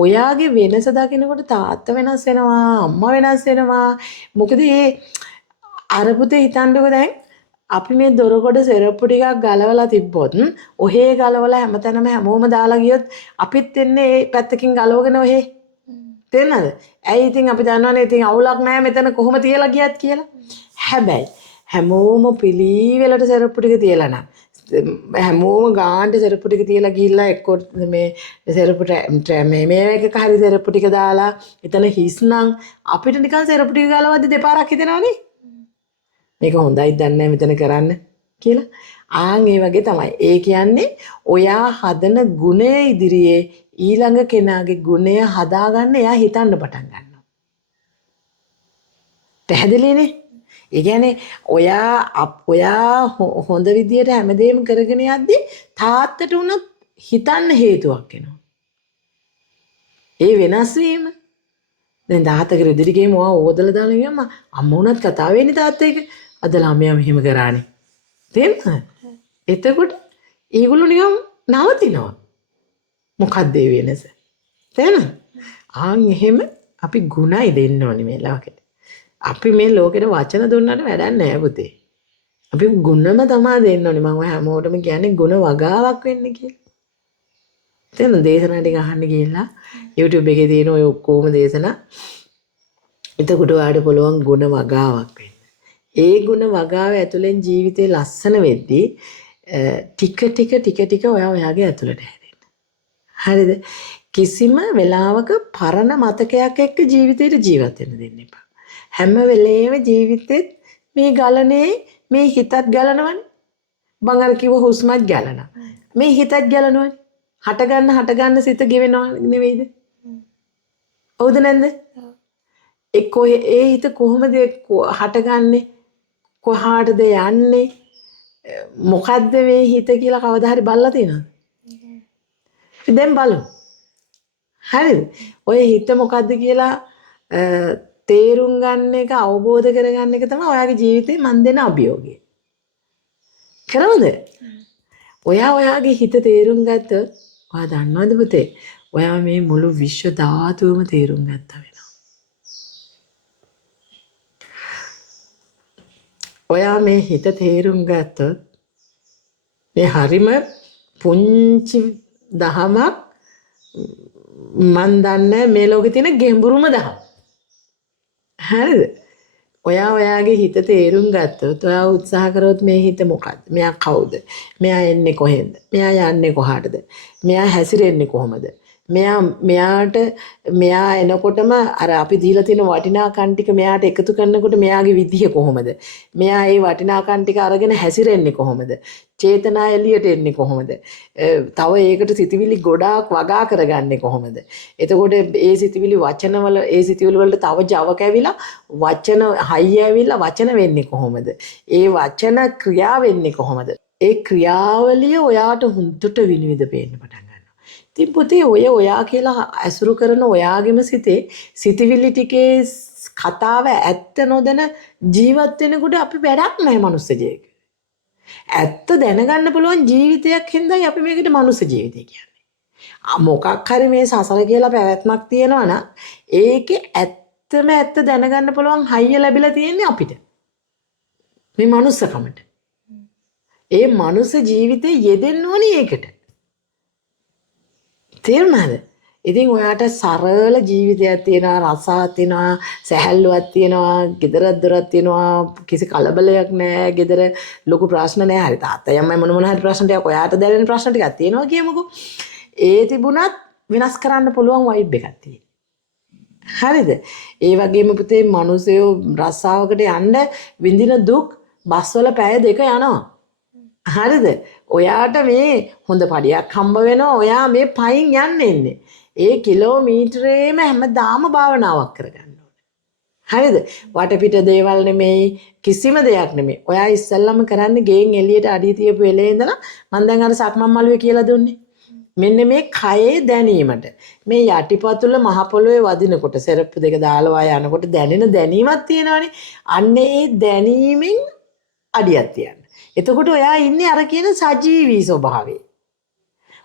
ඔයාගේ වෙනස දකිනකොට තාත්තා වෙනස් වෙනවා, අම්මා වෙනස් වෙනවා. මොකද මේ අර පුතේ හිතන්නකෝ දැන් අපි මේ දොරකොඩ සෙරප්පු ටිකක් ගලවලා තිබ්බොත් ඔහේ ගලවලා හැමතැනම හැමෝම දාලා ගියොත් අපිත් එන්නේ මේ පැත්තකින් ගලවගෙන ඔහේ. තේරෙනවද? ඇයි ඉතින් අපි දන්නවනේ ඉතින් අවුලක් නැහැ මෙතන කොහොම තියලා ගියත් කියලා. හැබැයි හැමෝම පිළිවෙලට සෙරප්පු ටික තියලා නම් හැමෝම ගාන්ට සෙරප්පු ටික තියලා ගිහිල්ලා එක්ක මේ සෙරප්පු මේ එකක හරි සෙරප්පු ටික දාලා එතන හිස් නම් අපිට නිකන් සෙරප්පු ටික ගලවද්දි දෙපාරක් හිතෙනවනේ. මේක හොඳයි දන්නේ මෙතන කරන්න කියලා. ආන් ඒ වගේ තමයි. ඒ කියන්නේ ඔයා හදන ගුණය ඉදිරියේ ඊළඟ කෙනාගේ ගුණය හදාගන්න එයා හිතන්න පටන් ගන්නවා. පැහැදිලිනේ? ඒ කියන්නේ ඔයා හොඳ විදියට හැමදේම කරගෙන යද්දි තාත්තට උනත් හිතන්න හේතුවක් එනවා. ඒ වෙනස් වීම දැන් තාත්තගේ රෙදිරිගේ මොවා ඕදලා දාලා ගියම අම්මා උනත් කතා වෙන්නේ තාත්තා එක්ක. අද ළමයා මෙහෙම කරානේ. තේරුණාද? එතකොට ඒගොල්ලෝ නිකන් නවතිනවා. මොකක්ද ඒ වෙනස? තේරුණාද? ආන් එහෙම අපි ගුණයි දෙන්න ඕනේ මේ ලෝකෙට. අපි මේ ලෝකෙට වචන දුන්නාට වැඩක් නැහැ පුතේ. අපි ගුණම තමයි දෙන්න ඕනේ. මම ඔය හැමෝටම කියන්නේ ගුණ වගාවක් වෙන්න කියලා. තේරුණාද? දේශනා ටික අහන්න ගිහිල්ලා YouTube එකේ තියෙන ඔය ඔක්කොම දේශනා. එතකොට ඔයාලට පුළුවන් ගුණ වගාවක් වෙන්න. ඒ ගුණ වගාව ඇතුලෙන් ජීවිතේ ලස්සන වෙද්දී ටික ඔයාගේ ඇතුළට හැදෙන්න. හරිද? කිසිම වෙලාවක පරණ මතකයක් එක්ක ජීවිතේට ජීවත් වෙන්න දෙන්න එපා. හැම වෙලේම ජීවිතෙත් මේ ගලනේ මේ හිතත් ගලනවනේ. මං අර කිව්ව හුස්මත් ගලනවා. මේ හිතත් ගලනවනේ. හට ගන්න සිත ගෙවෙනව නෙවෙයිද? හවුද නැන්ද? ඒ හිත කොහොමද හටගන්නේ? කොහාටද යන්නේ? මොකද්ද මේ හිත කියලා කවදා හරි බලලා තියෙනවද? දැන් බලමු. හරිද? ඔය හිත මොකද්ද කියලා තේරුම් ගන්න එක අවබෝධ කරගන්න එක තමයි ඔයාගේ ජීවිතේ මන් දෙන අභියෝගය. කරවද? ඔයාගේ හිත තේරුම් ගත්තොත් ඔයා දන්නවද පුතේ? ඔයා මේ මුළු විශ්ව ධාතුවම තේරුම් ගත්තා වෙනවා. ඔයා මේ හිත තේරුම් ගත්තොත් මේ හරිම පුංචි දහමක් මන් දන්නේ මේ ලෝකේ තියෙන ගැඹුරුම දහම. හරිද? ඔයාගේ හිත තේරුම් ගත්තොත් ඔයා උත්සාහ කරොත් මේ හිත මොකද්ද? මෙයා කවුද? මෙයා එන්නේ කොහෙන්ද? මෙයා යන්නේ කොහාටද? මෙයා හැසිරෙන්නේ කොහොමද? මෙයා එනකොටම අර අපි දීලා තියෙන වටිනාකම් ටික මෙයාට එකතු කරනකොට මෙයාගේ විදිය කොහොමද? මෙයා ඒ වටිනාකම් ටික අරගෙන හැසිරෙන්නේ කොහොමද? චේතනා එළියට එන්නේ කොහොමද? තව ඒකට සිතවිලි ගොඩාක් වගා කරගන්නේ කොහොමද? එතකොට ඒ සිතවිලි වචනවල ඒ සිතවිලි වලට තව Java කැවිලා වචන හයිය ඇවිල්ලා වචන වෙන්නේ කොහොමද? ඒ වචන ක්‍රියා වෙන්නේ කොහොමද? ඒ ක්‍රියාවලිය ඔයාට හුදුට විනිවිද පේන්න පටන් ගන්නවා. ඉතින් පුතේ ඔයා කියලා ඇසුරු කරන ඔයාගෙම සිතේ සිතවිලි ටිකේ කතාව ඇත්ත නොදැන ජීවත් වෙනකොට අපි වැඩක් නැහැ මනුස්ස ජීවිතේ. ඇත්ත දැනගන්න පුළුවන් ජීවිතයක් හින්දායි අපි මේකට මනුස්ස ජීවිතය කියන්නේ. මොකක් හරි මේ සසර කියලා පැවැත්මක් තියෙනවා නම් ඒකේ ඇත්ත දැනගන්න පුළුවන් හයිය ලැබිලා තියෙන්නේ අපිට. මේ මනුස්සකමට. ඒ මනුස්ස ජීවිතේ යෙදෙන්න ඕනේ ඒකට. තේරුණාද? ඉතින් ඔයාට සරල ජීවිතයක් තියෙනවා, රසාවක් තියෙනවා, සැහැල්ලුවක් තියෙනවා, ගෙදරක් දොරක් තියෙනවා, කිසි කලබලයක් නැහැ, ගෙදර ලොකු ප්‍රශ්න නැහැ. හරි තාත්තයි අම්මයි මොන හරි ප්‍රශ්න ටිකක් ඔයාට දැනෙන ප්‍රශ්න ටිකක් තියෙනවා කියමුකෝ. ඒ තිබුණත් වෙනස් කරන්න පුළුවන් වයිබ් එකක් තියෙනවා. හරිද? ඒ වගේම පුතේ මිනිස්සුયો රස්සාවකට යන්න විඳින දුක් බස්වල පැය 2 යනවා. හරිද? ඔයාට මේ හොඳ පඩියක් හම්බ වෙනවා. ඔයා මේ පයින් යන්නේ. ඒ කිලෝමීටරේම හැමදාම භාවනාවක් කරගන්න ඕනේ. හරිද? වටපිට දේවල් නෙමෙයි කිසිම දෙයක් නෙමෙයි. ඔයා ඉස්සල්ලාම කරන්නේ ගෙන් එළියට අඩිය තියපු වෙලේ ඉඳලා මම දැන් අර සක්මන් මළුවේ කියලා දුන්නේ. මෙන්න මේ කයේ දැනීමට මේ යටිපතුල මහ පොළොවේ වදිනකොට සෙරප්පු දෙක දාලා යනකොට දැනෙන දැනීමක් තියෙනවානේ. අන්න ඒ දැනීමෙන් අඩියක් තියන්න. එතකොට ඔයා ඉන්නේ අර කියන සජීවී ස්වභාවයේ.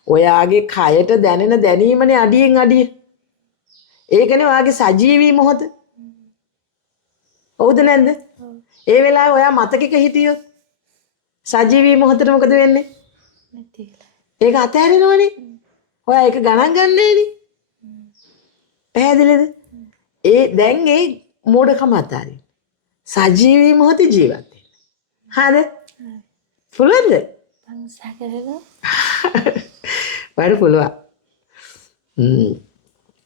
ඔයාගේ කයට දැනෙන දැනීමනේ අඩියෙන් අඩිය. ඒකනේ ඔයාගේ සජීවී මොහොත. හවුද නැද්ද? ඒ වෙලාවේ ඔයා මතකෙක හිටියොත් සජීවී මොහොතට මොකද වෙන්නේ? නැති. ඒක අතහැරෙනවනේ. ඔයා ඒක ගණන් ගන්නෑනේ. පැහැදිලිද? දැන් ඒ මෝඩකම අතාරින්න. සජීවී මොහොතේ ජීවත් වෙන්න. හරිද? පුළුවන්ද? පංසා කරලා වඩ පුළුවන්.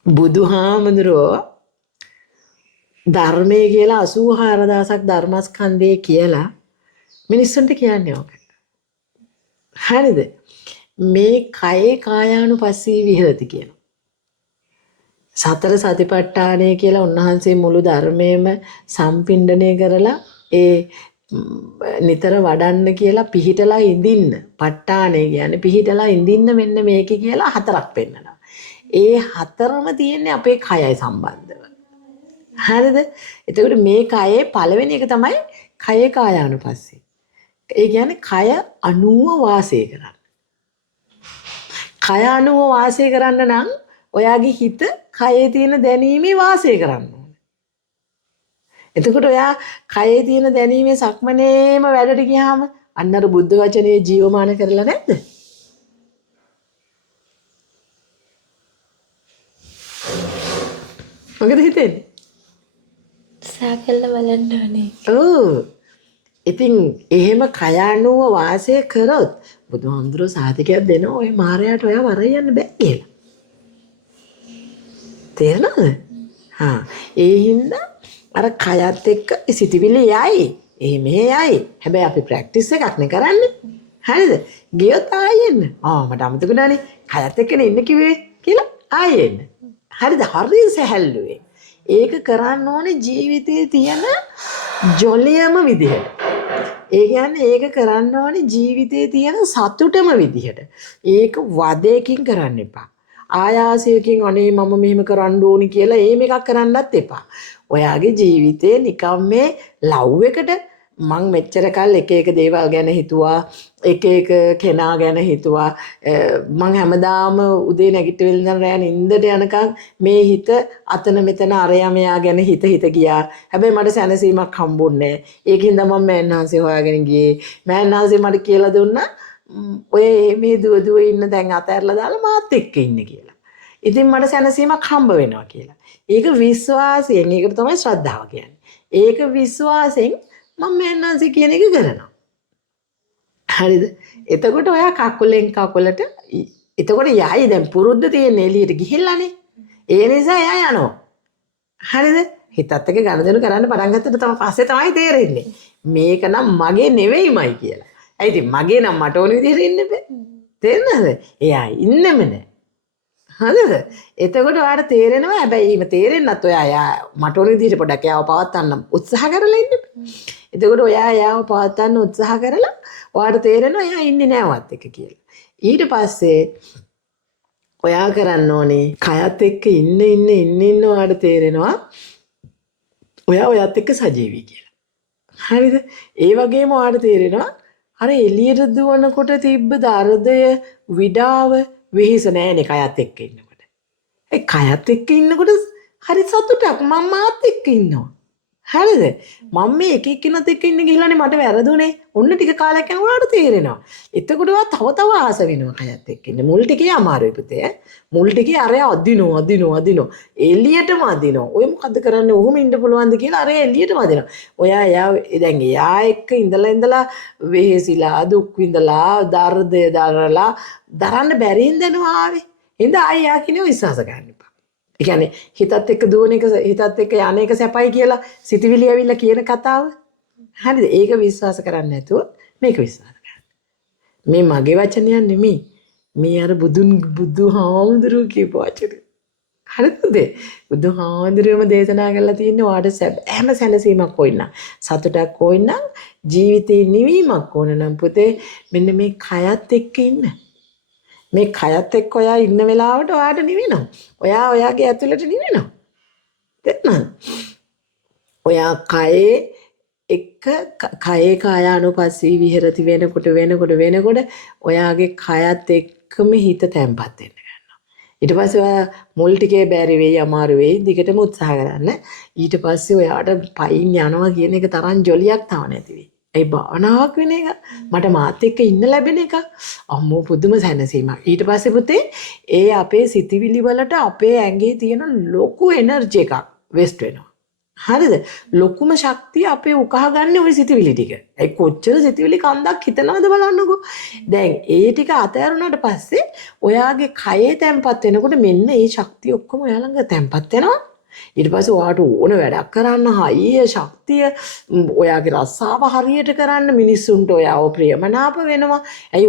බුදුහාමුදුරෝ ධර්මයේ කියලා 84000ක් ධර්මස්කන්ධය කියලා මිනිස්සුන්ට කියන්නේ ඕක. හරිද? මේ කයේ කායානුපස්සී විහෙරති කියන. සතර සතිපට්ඨානය කියලා උන්වහන්සේ මුළු ධර්මයේම සම්පින්ඩණය කරලා ඒ නිතර වඩන්න කියලා පිහිටලා ඉඳින්න. ප ဋ ාණය කියන්නේ පිහිටලා ඉඳින්න මෙන්න මේක කියලා 4ක් පෙන්නනවා. ඒ 4ම තියෙන්නේ අපේ කයයි සම්බන්ධව. හරිද? එතකොට මේ කයේ පළවෙනි එක තමයි කයේ කායානුපස්සී. ඒ කියන්නේ කය අනුව වාසය කරන්න. කය අනුව වාසය කරන්න නම් ඔයාගේ හිත කයේ තියෙන දැනීමේ වාසය කරන්න ඕනේ. එතකොට ඔයා කයේ තියෙන දැනීමේ සක්මනේම වැඩට ගියාම අන්න අර බුද්ධ වචනේ ජීවමාන කරලා නැද්ද? මොකද හිතෙන්නේ? සාකල්ල බලන්න ඕනේ. ඔව්. ඉතින් එහෙම කය අනුව වාසය කරොත් බුදුහාමුදුරුවෝ සාතිකයක් දෙනවා ඔය මාරයාට ඔයා වරයි යන්න බෑ කියලා. තේරෙනවද? හා ඒ හින්දා අර කයත් එක්ක සිටිවිලි යයි. මෙහෙ යයි. හැබැයි අපි ප්‍රැක්ටිස් එකක් නේ කරන්නේ. හරිද? ගියොත් ආයෙන්න. මට අමතකුණානේ. කයත් එක්කනේ ඉන්න කිව්වේ කියලා ආයෙන්න. හරිද? හරිය සැහැල්ලුවේ. ඒක කරන්න ඕනේ ජීවිතයේ තියෙන ජොලියම විදිහට. ඒ කියන්නේ ඒක කරන්න ඕනේ ජීවිතයේ තියෙන සතුටම විදිහට. ඒක වදයකින් කරන්න එපා. ආයාසයකින් අනේ මම මෙහෙම කරන්න ඕනි කියලා එහෙම එකක් කරන්නත් එපා. ඔයාගේ ජීවිතේ නිකම් මේ ලව් එකට මං මෙච්චර කල් එක එක දේවල් ගැන හිතුවා, එක එක කෙනා ගැන හිතුවා. මං හැමදාම උදේ නැගිටිලා ඉඳන් රෑ නිින්දට යනකම් මේ හිත අතන මෙතන අරයා මෙයා ගැන හිත ගියා. හැබැයි මට සැනසීමක් හම්බුන්නේ නැහැ. ඒකින්ද මම මෑන්හන්සේ හොයාගෙන ගියේ. මෑන්හන්සේ මට කියලා දුන්නා ඔය මේ දුව ඉන්න දැන් අතහැරලා දාලා මාත් එක්ක ඉන්න කියලා. ඉතින් මට සැනසීමක් හම්බ වෙනවා කියලා. ඒක විශ්වාසයෙන්, ඒකට තමයි ශ්‍රද්ධාව කියන්නේ. ඒක විශ්වාසයෙන් මම මෑන්හන්සේ කියන එක කරනවා. හරිද? එතකොට ඔයා කකුලෙන් කකුලට එතකොට යයි දැන් පුරුද්ද තියෙන එළියට ගිහිල්ලානේ. ඒ නිසා එයා යනවා. හරිද? හිතත් එක්ක ගනුදෙනු කරන්න පටන් ගත්තට තමයි පස්සේ තමයි තේරෙන්නේ. මේක නම් මගේ නෙවෙයිමයි කියලා. ඇයි ඉතින් මගේ නම් මට ඕන විදිහට ඉන්න බෑ. තේරෙනවද? එයා ඉන්නෙම නෑ. හරිද? එතකොට ඔයාලට තේරෙනවා හැබැයි ඊම තේරෙන්නත් ඔයා මට ඕන විදිහට පොඩ්ඩක් එයාව පවත්වන්න උත්සාහ කරලා ඉන්න. එතකොට ඔයා එයාව පවත්වන්න උත්සාහ කරලා ඔයාලට තේරෙනවා එයා ඉන්නේ නෑ වත් එක කියලා. ඊට පස්සේ ඔයා කරන්න ඕනේ කයත් එක්ක ඉන්න ඔයාලට තේරෙනවා ඔයා ඔයත් එක්ක සජීවී කියලා. හරිද? ඒ වගේම ඔයාලට තේරෙනවා අර එළියට දුවනකොට තිබ්බ දර්දය විඩාව වෙහෙස නෑනේ කයත් එක්ක ඉන්නකොට. ඒ කයත් එක්ක ඉන්නකොට හරි සතුටක් මම මාත් එක්ක ඉන්නවා. හරිද? මම මේ එක එක්කිනත් එක්ක ඉන්න ගිහලානේ මට වැරදුනේ. ඔන්න ටික කාලයක් යනකොට තේරෙනවා. එතකොටවා තව ආස වෙනවා කයත් එක්ක ඉන්න. මුල් ටිකේ අමාරුයි පුතේ. මුල් ටිකේ අරය අදිනෝ. එළියටම අදිනෝ. ඔය මොකද්ද කරන්නේ? ඔහොම ඉන්න පුළුවන්ද කියලා අරය එළියටම අදිනවා. එයා දැන් එයා එක්ක ඉඳලා වෙහෙසිලා දුක් විඳලා දර්දය දරලා දරන්න බැරි හින්දනවා ආවේ. හින්ද ආයෙ කිනෝ විශ්වාස ගන්න. ඒ කියන්නේ හිතත් එක්ක දුවන එක හිතත් එක්ක යන එක සැපයි කියලා සිතවිලි ඇවිල්ලා කියන කතාව. හරිද? ඒක විශ්වාස කරන්නේ නැතුව මේක විශ්වාස කරන්න. මේ මගේ වචනයක් නෙමෙයි. මේ අර බුදුහාමුදුරුවෝ කියපු වචන. හරිද? බුදුහාමුදුරුවෝම දේශනා කරලා තියෙන වාට හැම සැනසීමක් හොයන්න. සතුටක් හොයන්න ජීවිතේ නිවීමක් ඕන නම් පුතේ මෙන්න මේ කයත් එක්ක ඉන්න. මේ කයත් එක්ක ඔයා ඉන්න වෙලාවට ඔයාට නිවෙනවා. ඔයා ඔයාගේ ඇතුළට නිවෙනවා. තේරුණාද? ඔයා කයේ එක කයේ කායානුපස්සී විහෙරති වෙනකොට ඔයාගේ කයත් එක්කම හිත තැම්පත් වෙන්න ගන්නවා. ඊට පස්සේ ඔයා මුල් ටිකේ බැරි වෙයි අමාරු වෙයි දිගටම උත්සාහ කරන්න. ඊට පස්සේ ඔයාට පයින් යනවා කියන එක තරම් ජොලියක් තව නැති වෙයි. ඒ භාවනාවක් වෙන එක මට මාත් එක්ක ඉන්න ලැබෙන එක අම්මෝ පුදුම සැනසීමක්. ඊට පස්සේ පුතේ ඒ අපේ සිතිවිලි වලට අපේ ඇඟේ තියෙන ලොකු එනර්ජි එකක් වෙස්ට් වෙනවා. හරිද? ලොකුම ශක්තිය අපේ උකහා ගන්න ওই සිතිවිලි ටික. ඒ කොච්චර සිතිවිලි කන්දක් හිතනවද බලන්නකෝ. දැන් ඒ ටික අතහැරුණාට පස්සේ ඔයාගේ කයේ තැම්පත් වෙනකොට මෙන්න ඒ ශක්තිය ඔක්කොම ඔයා ළඟ තැම්පත් වෙනවා. ඊට පස්සේ ඔයාට ඕන වැඩක් කරන්න හයිය ශක්තිය ඔයාගේ රස්සාව හරියට කරන්න මිනිස්සුන්ට ඔයාව ප්‍රියමනාප වෙනවා. ඇයි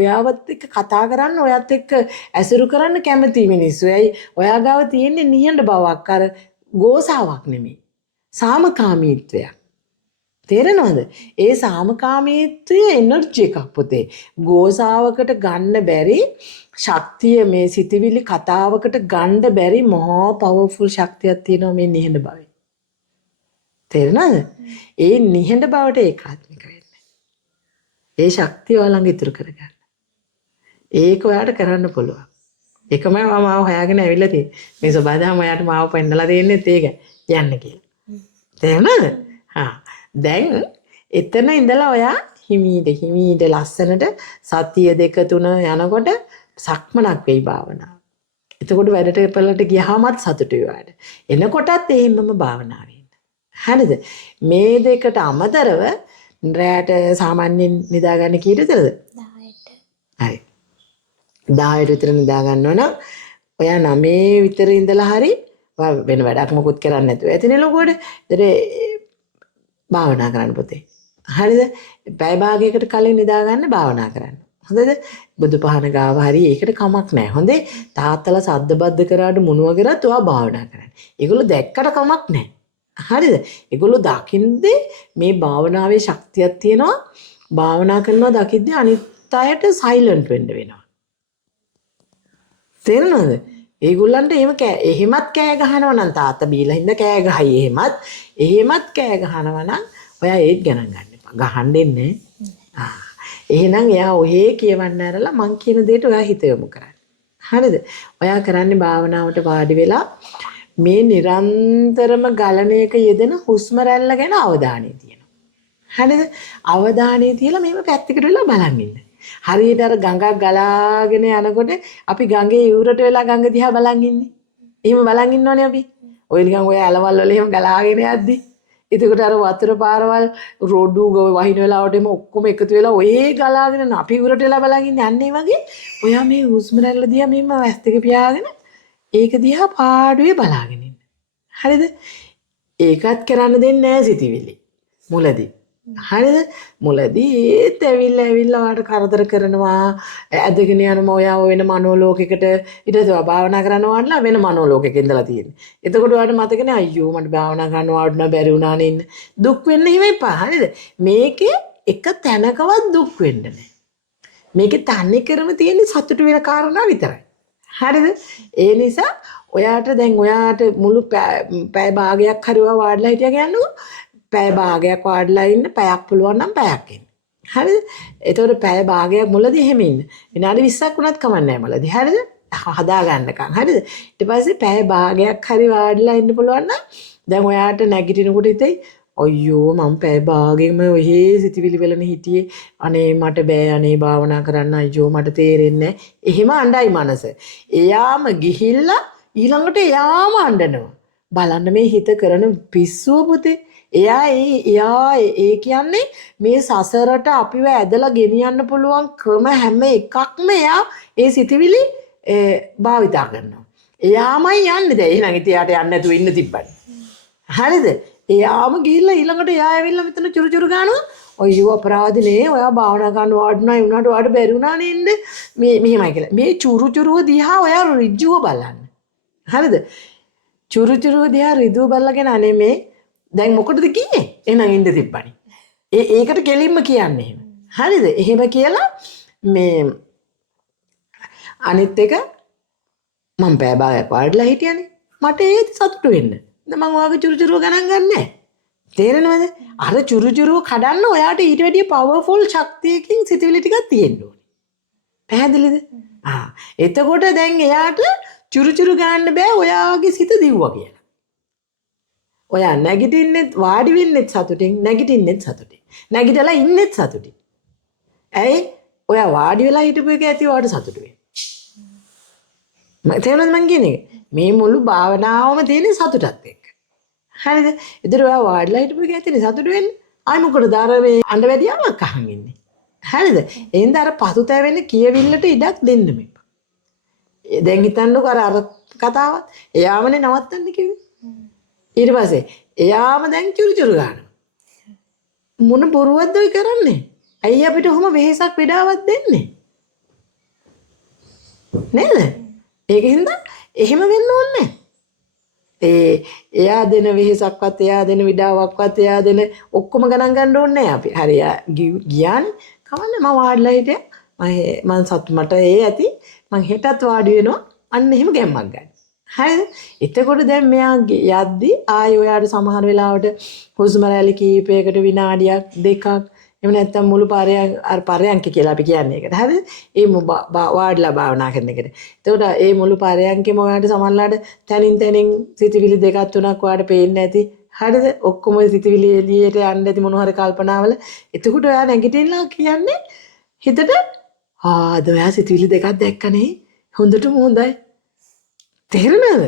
ඔයාවත් එක්ක කතා කරන්න ඔයත් එක්ක ඇසුරු කරන්න කැමති මිනිස්සු. ඇයි ඔයා ගාව තියෙන්නේ නිහඬ බවක් අර ගෝසාවක් නෙමෙයි. සාමකාමීත්වයක්. තේරෙනවද? ඒ සාමකාමීත්වයේ එනර්ජි එකක් පුතේ. ගෝසාවකට ගන්න බැරි ශක්තිය මේ සිතවිලි කතාවකට ගන්න බැරි මහා පවර්ෆුල් ශක්තියක් තියෙනවා මේ නිහඬ බවේ. තේරෙනවද? ඒ නිහඬ බවට ඒකාත්මික වෙන්න. ඒ ශක්තිය ඔයාලඟ ඉතුරු කරගන්න. ඒක ඔයාට කරන්න පුළුවන්. ඒකම මම හොයාගෙන ඇවිල්ලා තියෙන්නේ. මේ සබදාම ඔයාට මාව පෙන්නලා දෙන්නෙත් ඒක යන්න කියලා. තේරුණාද? දැන් එතන ඉඳලා ඔයා හිමීට ලස්සනට සතිය 2 3 යනකොට සක්මනක් වෙයි භාවනාව. එතකොට වැඩට පෙළට ගියාමත් සතුටුයි ඔයාට. එනකොටත් එහෙමම භාවනාව වෙන්න. හරිද? මේ දෙකට අමතරව රැට සාමාන්‍යයෙන් නිදාගන්න කීයටද? 10ට. හරි. 10ට විතර නිදා ගන්නවා නම් ඔයා 9 විතර ඉඳලා හරි වෙන වැඩක් මොකුත් කරන්නේ නැතුව ඇතිනේ ලොකුවට. භාවනා කරන්න පුතේ. හරිද? පැය භාගයකට කලින් නිදා ගන්න භාවනා කරන්න. හොඳද? බුදුපහන ගාව හරි ඒකට කමක් නැහැ. හොඳේ? තාත්තලා සද්ද බද්ද කරාට මොනවා කරත් ඔයා භාවනා කරන්න. ඒගොල්ලෝ දැක්කට කමක් නැහැ. හරිද? ඒගොල්ලෝ දකින්නේ මේ භාවනාවේ ශක්තියක් තියෙනවා. භාවනා කරනවා දකිද්දී අනිත් අයට සයිලන්ට් වෙන්න වෙනවා. තේරෙනවද? ඒගොල්ලන්ට එහෙමත් කෑ ගහනවා නම් තාත්තා බීලා හින්දා කෑ ගහයි එහෙමත් කෑ ගහනවා නම් ඔයා ඒත් ගණන් ගන්න එපා. ගහන්න දෙන්නේ. එහෙනම් එයා ඔහේ කියවන්න ඇරලා මං කියන දෙයට ඔයා හිත යොමු කරන්න. හරිද? ඔයා කරන්නේ භාවනාවට වාඩි වෙලා මේ නිරන්තරම ගලණයක යෙදෙන හුස්ම රැල්ල ගැන අවධානය තියෙනවා. හරිද? අවධානය තියලා මේව පැත්තකට වෙලා බලන් ඉන්න. හරියට අර ගඟක් ගලාගෙන යනකොට අපි ගඟේ යූරට වෙලා ගඟ දිහා බලන් ඉන්නේ. එහෙම බලන් ඉන්නවනේ අපි. ඔය නිකන් ඔය ඇලවල් වල එහෙම ගලාගෙන යද්දි. එතකොට අර වතුර පාරවල් රොඩු වහින වෙලාවට එම ඔක්කොම එකතු වෙලා ඔය ගලාගෙන යන අපි යූරට වෙලා බලන් ඉන්නේ. අන්න ඒ වගේ ඔයා මේ හුස්ම රැල්ල දිහා මෙන්න වැස් දෙක පියාගෙන ඒක දිහා පාඩුවේ බලාගෙන ඉන්න. හරිද? ඒකත් කරන්න දෙන්නේ නැහැ සිතිවිලි. මුලදී. හරිද? මුලදී ඒත් ඇවිල්ලා වාට කරදර කරනවා ඇදගෙන යනවා ඔයා වෙන මනෝලෝකයකට ඊට පස්සේ භාවනා කරනවා වඩලා වෙන මනෝලෝකයක ඉඳලා තියෙන්නේ. එතකොට ඔයාට මතකනේ අයියෝ මට භාවනා කරනවා වඩා බැරි වුණානේ ඉන්න. දුක් වෙන්න හිම එපා. හරිද? මේකේ එක තැනකවත් දුක් වෙන්න නැහැ. මේකේ තන්නේ කරම තියෙන්නේ සතුට වෙන කාරණා විතරයි. හරිද? ඒ නිසා ඔයාට මුළු පැය භාගයක් හරි වාඩිලා හිටියා කියන්නකො. පැය භාගයක් වාඩිලා ඉන්න පැයක් පුළුවන් නම් පැයක් ඉන්න. හරිද? එතකොට පැය භාගයක් මුලදී එහෙම ඉන්න. විනාඩි 20ක් වුණත් කමක් නැහැ මුලදී. හරිද? හදා ගන්නකම්. හරිද? ඊට පස්සේ පැය භාගයක් හරි වාඩිලා ඉන්න පුළුවන් නම් දැන් ඔයාට නැගිටිනකොට හිතෙයි අයියෝ මම පැය භාගෙම ඔහේ සිතවිලි වලනේ හිටියේ. අනේ මට බෑ අනේ භාවනා කරන්න අයියෝ මට තේරෙන්නේ නැහැ. එහෙම අඬයි මනස. එයාම ගිහිල්ලා ඊළඟට එයාම අඬනවා. බලන්න මේ හිත කරන පිස්සුව පුතේ. එයා ඒ කියන්නේ මේ සසරට අපිව ඇදලා ගෙනියන්න පුළුවන් ක්‍රම හැම එකක්ම එයා ඒ සිතවිලි භාවිතා කරනවා. එයාමයි යන්නේ දැන්. එහෙනම් ඉතින් යාට යන්න නැතුව ඉන්න තිබ්බනේ. හරිද? එයාම ගිහිල්ලා ඊළඟට එයා ඇවිල්ලා මෙතන චුරු ගන්නවා. අයියෝ අපරාධනේ ඔයා භාවනා කරන්න වාඩුණා වුණාට ඔයාට බැරි වුණා නේද? මේ මෙහෙමයි කියලා. මේ චුරුව දිහා ඔයා ඍජුව බලන්න. හරිද? චුරුව දිහා ඍජුව බලලාගෙන අනේ මේ දැන් මොකටද කියේ? එහෙනම් ඉන්න තිබ්බනේ. ඒකට කෙලින්ම කියන්නේ එහෙම. හරිද? එහෙම කියලා මේ අනිත් එක මම බෑ බෑ පාඩලා හිටියනේ. මට ඒ සතුටු වෙන්න. මම ඔයාගේ චුරුව ගණන් ගන්නෑ. තේරෙනවද? අර චුරුව කඩන්න ඔයාට ඊට වැඩිය පවර්ෆුල් ශක්තියකින් සිතවිලි ටිකක් තියෙන්න ඕනේ. පැහැදිලිද? එතකොට දැන් එයාට චුරුව ගන්න බෑ ඔයාගේ සිත දිව්වා කියලා. ඔයා නැගිටින්නෙත් වාඩි වෙන්නෙත් සතුටින් නැගිටින්නෙත් සතුටින්. නැගිටලා ඉන්නෙත් සතුටින්. ඇයි? ඔයා වාඩි වෙලා හිටපු එක ඇති ඔයාට සතුටු වෙන්නේ. තේරුණාද මං කියන්නේ? මේ මුළු භාවනාවම තියෙන සතුටත් එක්ක. හරිද? ඒතර ඔයා වාඩිලා හිටපු එක ඇතිනේ සතුටු වෙන්නේ. ආයි මොකටද අර මේ අඬ වැඩියාවක් අහන් ඉන්නේ. හරිද? එහෙනම් අර පසුතැවෙන්න කියවිල්ලට ඉඩක් දෙන්න මේපා. දැන් හිතන්නකෝ අර කතාවත් එයාමනේ නවත්තන්න කිව්වේ. ඊට පස්සේ එයාම දැන් චුරු ගන්නවා. මොන බොරුවක්ද ඔය කරන්නේ? ඇයි අපිට ඔහොම වෙහෙසක් වෙඩාවක් දෙන්නේ? නේද? ඒකින්ද එහෙම වෙන්න ඕනේ. එයා දෙන වෙහෙසක්වත් එයා දෙන විඩාවක්වත් එයා දෙන ඔක්කොම ගණන් ගන්න ඕනේ අපි. හරි ගියානේ. කවන්නේ මම වාඩිලා හිටියා. මම මට ඒ ඇති. මං හෙටත් වාඩි වෙනවා. අන්න එහෙම ගැම්මක් ගන්න. හරිද? එතකොට දැන් මෙයා යද්දි ආයෙ ඔයාට සමහර වෙලාවට හුස්ම රැලි කීපයකට විනාඩියක් දෙකක් එහෙම නැත්නම් මුළු පරයන්ක කියලා අපි කියන්නේ ඒකට. හරිද? ඒ වාඩිලා භාවනා කරන එකට. එතකොට ඒ මුළු පරයන්කෙම ඔයාට සමහරලාට තනින් සිතවිලි දෙකක් තුනක් ඔයාට පේන්නේ නැති. හරිද? ඔක්කොම සිතවිලි එළියට යන්න ඇති මොන හරි කල්පනාවල. එතකොට ඔයා නැගිටින්නලා කියන්නේ හිතට ආද ඔයා සිතවිලි දෙකක් දැක්කනේ. හොඳටම හොඳයි. තේරෙනවද?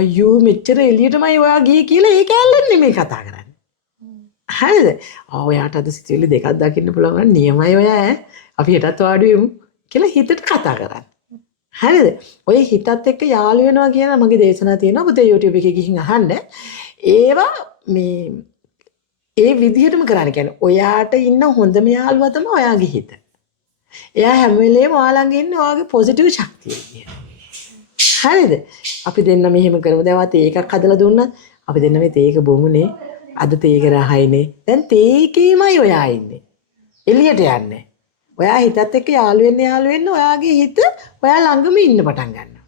අයියෝ මෙච්චර එළියටමයි ඔයා ගියේ කියලා ඒ කැලෙන් නෙමෙයි කතා කරන්නේ. හරිද? ඔයාට අද සිතුවිලි දෙකක් දකින්න පුළුවන් නියමයි ඔයා අපි හෙටත් වාඩි වෙමු කියලා හිතට කතා කරන්නේ. හරිද? ඔය හිතත් එක්ක යාළු වෙනවා කියන මගේ දේශනා තියෙනවා පුතේ YouTube එකේ ගිහින් අහන්න. ඒවා මේ ඒ විදිහටම කරන්න කියන්නේ ඔයාට ඉන්න හොඳම යාළුවා තමයි ඔයාගේ හිත. එයා හැම වෙලේම ඔයා ළඟ ඉන්නේ ඔයාගේ පොසිටිව් ශක්තිය කියන. හරිද? අපි දෙන්න මෙහෙම කරමු. දැන් වත් ඒකක් හදලා දුන්නා. අපි දෙන්න මේ තේක බොමුනේ. අද තේක රහයිනේ. දැන් තේකේමයි ඔයා ඉන්නේ. එළියට යන්නේ. ඔයා හිතත් එක්ක යාළු වෙන්න ඔයාගේ හිත ඔයා ළඟම ඉන්න පටන් ගන්නවා.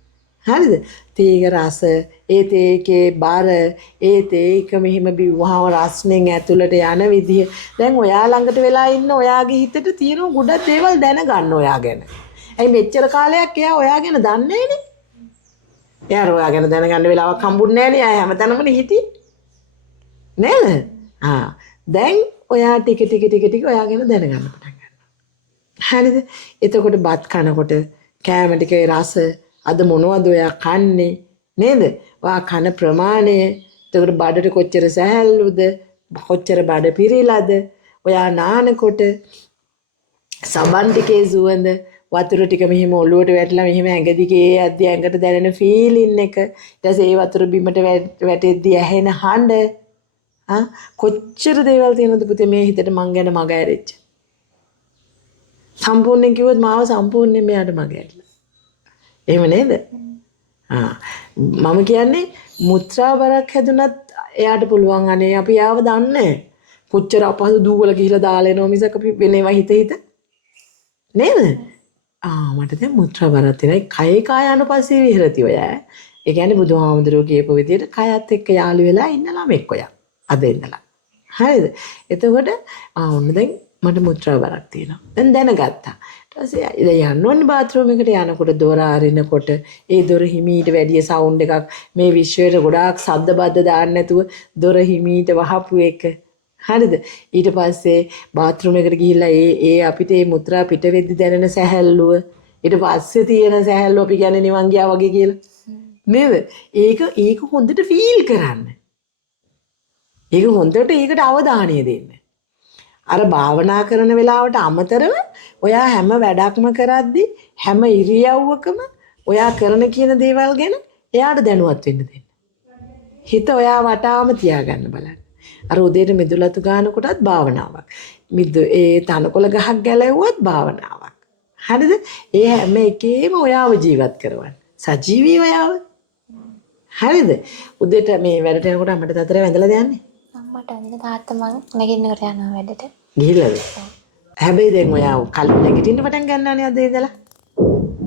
හරිද? තේක රස, ඒ තේකේ බර, ඒ තේක මෙහෙම බිව්වහම රස්නෙන් ඇතුළට යන විදිය. දැන් ඔයා ළඟට වෙලා ඉන්න ඔයාගේ හිතට තියෙන ගොඩක් දේවල් දැනගන්න ඔයා ගැන. ඇයි මෙච්චර කාලයක් එයා ඔයා ගැන දන්නේ නැනේ? එයා ඔයා ගැන දැනගන්න වෙලාවක් හම්බුන්නේ නැහනේ. ආය හැමතැනම හිටියේ. නේද? දැන් ඔයා ටික ඔයා ගැන දැනගන්න පටන් ගන්නවා. හරිද? එතකොට බත් කනකොට කෑම ටිකේ රස අද මොනවද ඔයා කන්නේ? නේද? ඔයා කන ප්‍රමාණය එතකොට බඩට කොච්චර සැහැල්ලුද? කොච්චර බඩ පිරීලාද? ඔයා නානකොට සබන් ටිකේ සුවඳ වතුර ටික මෙහිම ඔළුවට වැටලා මෙහිම ඇඟ දිගේ යද්දි ඇඟට දැනෙන ෆීලින් එක ඊට පස්සේ ඒ වතුර බිමට වැටෙද්දි ඇහෙන හඬ කොච්චර දේවල් තියෙනවද පුතේ මේ හිතට මං ගැන මග ඇරෙච්ච සම්පූර්ණයෙන් කිව්වොත් මාව සම්පූර්ණයෙන් මෙයාට මග ඇරිලා එහෙම නේද මම කියන්නේ මුත්‍රා බරක් හැදුනත් එයාට පුළුවන් අනේ අපි යාව දන්නේ කොච්චර අපහසු දුවල ගිහිලා දාලා එනවා මිසක් අපි වෙනේවා හිත නේද මට දැන් මුත්‍රා බරක් තියෙනවා කයේ කායානුපස්සී විහෙරති ඔය ඒ කියන්නේ බුදුහාමුදුරුවෝ කියපු විදිහට කයත් එක්ක යාළු වෙලා ඉන්න ළමෙක් ඔයා අද ඉඳලා හරිද එතකොට ඔන්න දැන් මට මුත්‍රා බරක් තියෙනවා. දැන් දැනගත්තා. ඊට පස්සේ ඉතින් යන්න ඕනේ බාත් รู මයකට යනකොට දොර අරිනකොට ඒ දොර හිමීට වැඩි සවුන්ඩ් එකක් මේ විශ්වයට ගොඩාක් සද්ද බද්ද දාන්න නැතුව දොර හිමීට වහපු එක. හරිද? ඊට පස්සේ බාත් รู මයකට ගිහිල්ලා ඒ අපිට මේ මුත්‍රා පිට වෙද්දි දැනෙන සැහැල්ලුව ඊට පස්සේ තියෙන සැහැල්ලුව අපි කියන්නේ නිවන් ගියා වගේ කියලා. නේද? ඒක හොඳට ෆීල් කරන්න. ඒක හොඳට ඒකට අවධානය දෙන්න. අර භාවනා කරන වෙලාවට අමතරව ඔයා හැම වැඩක්ම කරද්දි හැම ඉරියව්වකම ඔයා කරන කියන දේවල් ගැන එයාට දැනුවත් වෙන්න දෙන්න. හිත ඔයා වටාම තියාගන්න බලන්න. අර උදේට මිදුලතු ගන්නකොටත් භාවනාවක්. ඒ තනකොළ ගහක් ගැලෙව්වත් භාවනාවක්. හරිද? ඒ හැම එකේම ඔයාව ජීවත් කරවන්න. සජීවී ඔයාව. හරිද? උදේට මේ වැඩට යනකොට අම්මට තාත්තට වැඳලා යන්නේ. අම්මට අන්න තාත්තා මං නැගින්නකට යනවා වැඩට. ගිහිල්ලාද? හැබැයි දැන් ඔයා කලින් නැගිටින්න පටන් ගන්නවානේ අද ඉඳලා.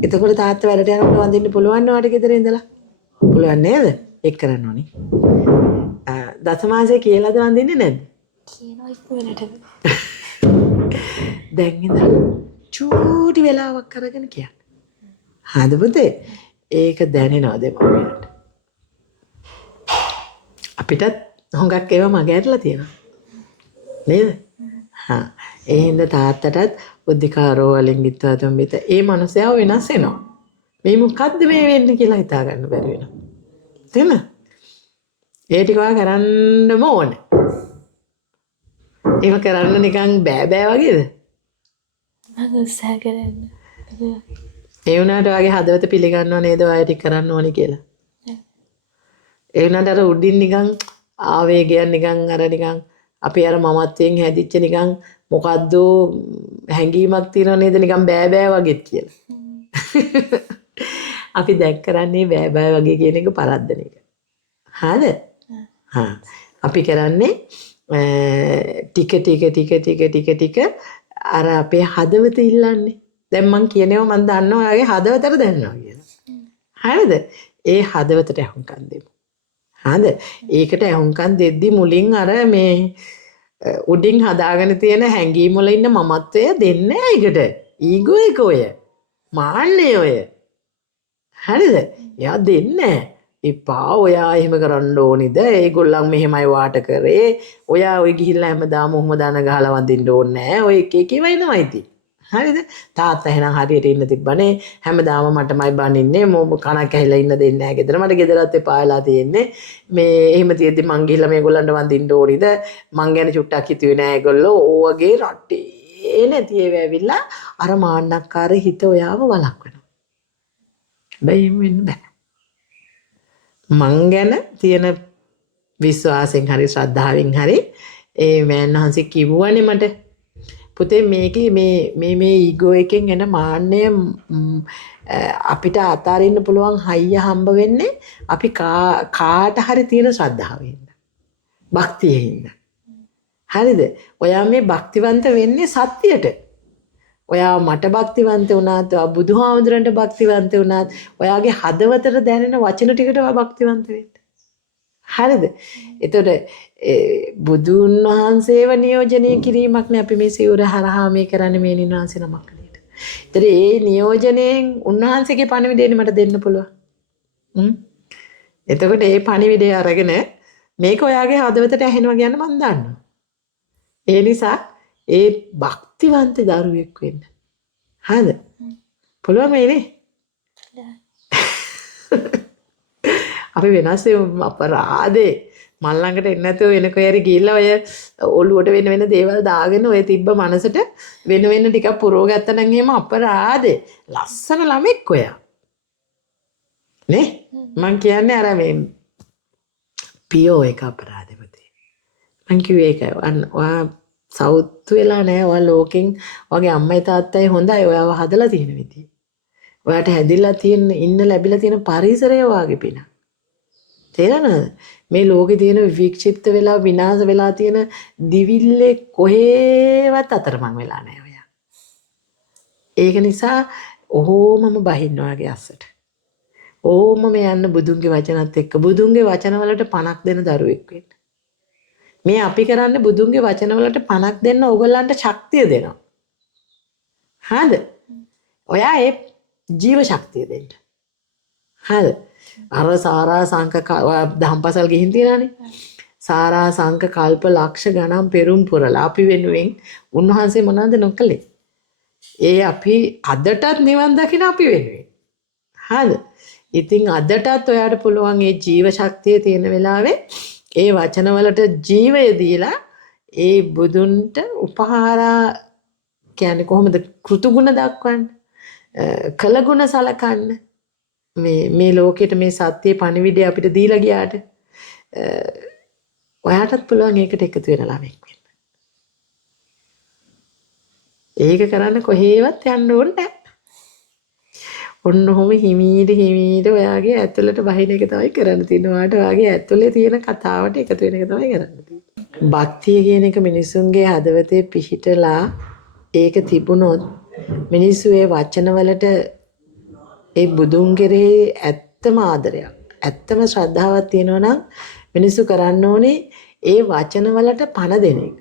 එතකොට තාත්තා වැඩට යනකොට වඳින්න පුළුවන් නෝට ගෙදර ඉඳලා. පුළුවන් නේද? ඒක කරන්න ඕනේ. දසමාසයේ කියලාද වඳින්නේ නැද්ද? කියනවා ඉක්මනට. දැන් ඉඳලා චූටි වෙලාවක් අරගෙන කියන්න. හරිද පුතේ? ඒක දැනෙනවා දෙමව්පියන්ට. අපිටත් හොඟක් ඒවා මගහැරලා තියෙනවා. නේද? ඒ හින්දා තාත්තටත් බුද්ධිකාරෝ වලින් ගිත්වා තුම්බිත ඒ මනුස්සයව වෙනස් වෙනවා. මේ මොකද්ද මේ වෙන්නේ කියලා හිතා ගන්න බැරි වෙනවා. තේරෙනවද? ඒ ටික ඔයා කරන්නම ඕන. ඒක කරන්න නිකන් බෑ වගේද? මම උත්සාහ කරන්න. ඒ වුණාට ඔයාගේ හදවත පිළිගන්නව නේද ඔයා ටික කරන්න ඕනේ කියලා? ඒ වුණාට අර උඩින් නිකන් ආවේගයක් නිකන් අර නිකන් අපි අර මමත්වයෙන් හැදිච්ච නිකන් මොකද්ද හැඟීමක් තියෙනව නේද නිකන් බෑ වගේත් කියලා. අපි දැක් කරන්නේ බෑ වගේ කියන එක පරද්දන එක. හරිද? අපි කරන්නේ ටික අර අපේ හදවත ඉල්ලන්නේ. දැන් මං කියනවා මං දන්නවා ඔයාගේ හදවතට දැනනවා කියලා. හරිද? ඒ හදවතට අහුම්කම් දෙමු. හරිද? ඒකට අහුම්කම් දෙද්දි මුලින් අර මේ උඩින් හදාගෙන තියෙන හැඟීම් වල ඉන්න මමත්වය දෙන්නේ ඒකට. ඊගෝ එක ඔය. මාන්නේ ඔය. හරිද? එයා දෙන්නේ එපා ඔයා එහෙම කරන්න ඕනිද? ඒගොල්ලන් මෙහෙමයි වාට කරේ. ඔයා ඔය ගිහිල්ලා හැමදාම ඔහොම දාන ගහලා වඳින්න ඕනේ නැහැ. ඔය එක වෙනවා ඉතින්. හරිද? තාත්තා එහෙනම් හරියට ඉන්න තිබ්බනේ. හැමදාම මටමයි බනින්නේ. කණක් ඇහිලා ඉන්න දෙන්නේ නැහැ ගෙදර. මට ගෙදරත් එපාලා තියෙන්නේ. මේ එහෙම තියෙද්දි මං ගිහිල්ලා මේගොල්ලන්ට වඳින්න ඕනිද? මං ගැන චුට්ටක් හිතුවේ නැහැ ඒගොල්ලෝ. ඕවගේ රටේ නැති ඒවා ඇවිල්ලා අර මාන්නක්කාර හිත ඔයාව වළක්වනවා. බැයිම වෙන්න බෑ. මං ගැන තියෙන විශ්වාසයෙන් හරි ශ්‍රද්ධාවෙන් හරි ඒ මෑන්හන්සේ කිව්වනේ මට පුතේ මේකේ මේ ඊගෝ එකෙන් එන මාන්නය අපිට අතාරින්න පුළුවන් හයිය හම්බ වෙන්නේ අපි කාට හරි තියෙන ශ්‍රද්ධාවෙන් භක්තියෙන්. හරිද? ඔයා මේ භක්තිවන්ත වෙන්නේ සත්‍යයට. ඔයා මට භක්තිවන්ත වුණාත් බුදුහාමුදුරන්ට භක්තිවන්ත වුණාත් ඔයාගේ හදවතට දැනෙන වචන ටිකට ඔයා භක්තිවන්ත වෙන්න. හරිද? එතකොට බුදුන් වහන්සේව නියෝජනය කිරීමක් නේ අපි මේ සිවුර හරහා මේ කරන්නේ මේ නිවාසේ නමක් නේද? ඒතර ඒ නියෝජනයෙන් උන්වහන්සේගේ පණිවිඩය මට දෙන්න පුළුවන්. එතකොට ඒ පණිවිඩය අරගෙන මේක ඔයාගේ හදවතට ඇහෙනවා කියන මම දන්නවා. ඒ නිසා ඒ භක්තිවන්ත දරුවෙක් වෙන්න. හරිද? පුළුවන් මේනේ. අපි වෙනස් අපරාදේ මල් ළඟට එන්නේ නැතුව වෙන කොහරි ගිහිල්ලා ඔය ඔළුවට වෙන දේවල් දාගෙන ඔය තිබ්බ මනසට වෙන ටිකක් පුරව ගත්තා නම් එහෙම අපරාදේ ලස්සන ළමෙක් ඔයා නේ මං කියන්නේ අර මේ පියෝ එක අපරාදේ පුතේ මං කිව්වේ ඒකයි ඔයා සවුත් වෙලා නැහැ ඔයා ලෝකෙන් ඔයාගේ අම්මයි තාත්තයි හොඳයි ඔයාව හදලා තියෙන විදිය ඔයාට හැදිලා තියෙන ඉන්න ලැබිලා තියෙන පරිසරය ඔයාගේ පින තේරෙනවද මේ ලෝකේ තියෙන වික්ෂිප්ත වෙලා විනාශ වෙලා තියෙන දිවිල්ලේ කොහෙවත් අතරමං වෙලා නැහැ ඔයා. ඒක නිසා ඔහොමම බහින්න ඔයාගේ අස්සට. ඕමම යන්න බුදුන්ගේ වචනත් එක්ක බුදුන්ගේ වචන වලට පණක් දෙන දරුවෙක් වෙන්න. මේ අපි කරන්නේ බුදුන්ගේ වචන වලට පණක් දෙන්න ඕගොල්ලන්ට ශක්තිය දෙනවා. හරිද? ඔයා ඒ ජීව ශක්තිය දෙන්න. හරිද? අර සාරා සංක දහම්පසල් ගිහින් තියනනේ. සාරා සංක කල්ප ලක්ෂ ගණන් පෙරුම් පුරලා අපි වෙනුවෙන් උන්වහන්සේ මොනවද නොකළේ? ඒ අපි අදටත් නිවන් දකින අපි වෙනුවෙන්. හරිද? ඉතින් අදටත් ඔයාට පුළුවන් ඒ ජීව ශක්තිය තියෙන වෙලාවේ ඒ වචන වලට ජීවය දීලා ඒ බුදුන්ට උපහාරා කියන්නේ කොහොමද කෘතුගුණ දක්වන්නේ? කළගුණ සලකන්න. මේ ලෝකෙට මේ සත්‍යයේ පණිවිඩය අපිට දීලා ගියාට ඔයාටත් පුළුවන් ඒකට එකතු වෙන ළමෙක් වෙන්න. ඒක කරන්න කොහේවත් යන්න ඕනේ නැහැ. ඔන්න ඔහොම හිමීට ඔයාගේ ඇතුළට බහින එක තමයි කරන්න තියෙන්නේ. ඔයාට ඔයාගේ ඇතුළේ තියෙන කතාවට එකතු වෙන එක තමයි කරන්න තියෙන්නේ. භක්තිය කියන එක මිනිසුන්ගේ හදවතේ පිහිටලා ඒක තිබුණොත් මිනිස්සු ඒ වචන වලට ඒ බුදුන් කෙරෙහි ඇත්තම ආදරයක් ඇත්තම ශ්‍රද්ධාවක් තියෙනවා නම් මිනිස්සු කරන්න ඕනේ ඒ වචන වලට පණ දෙන එක.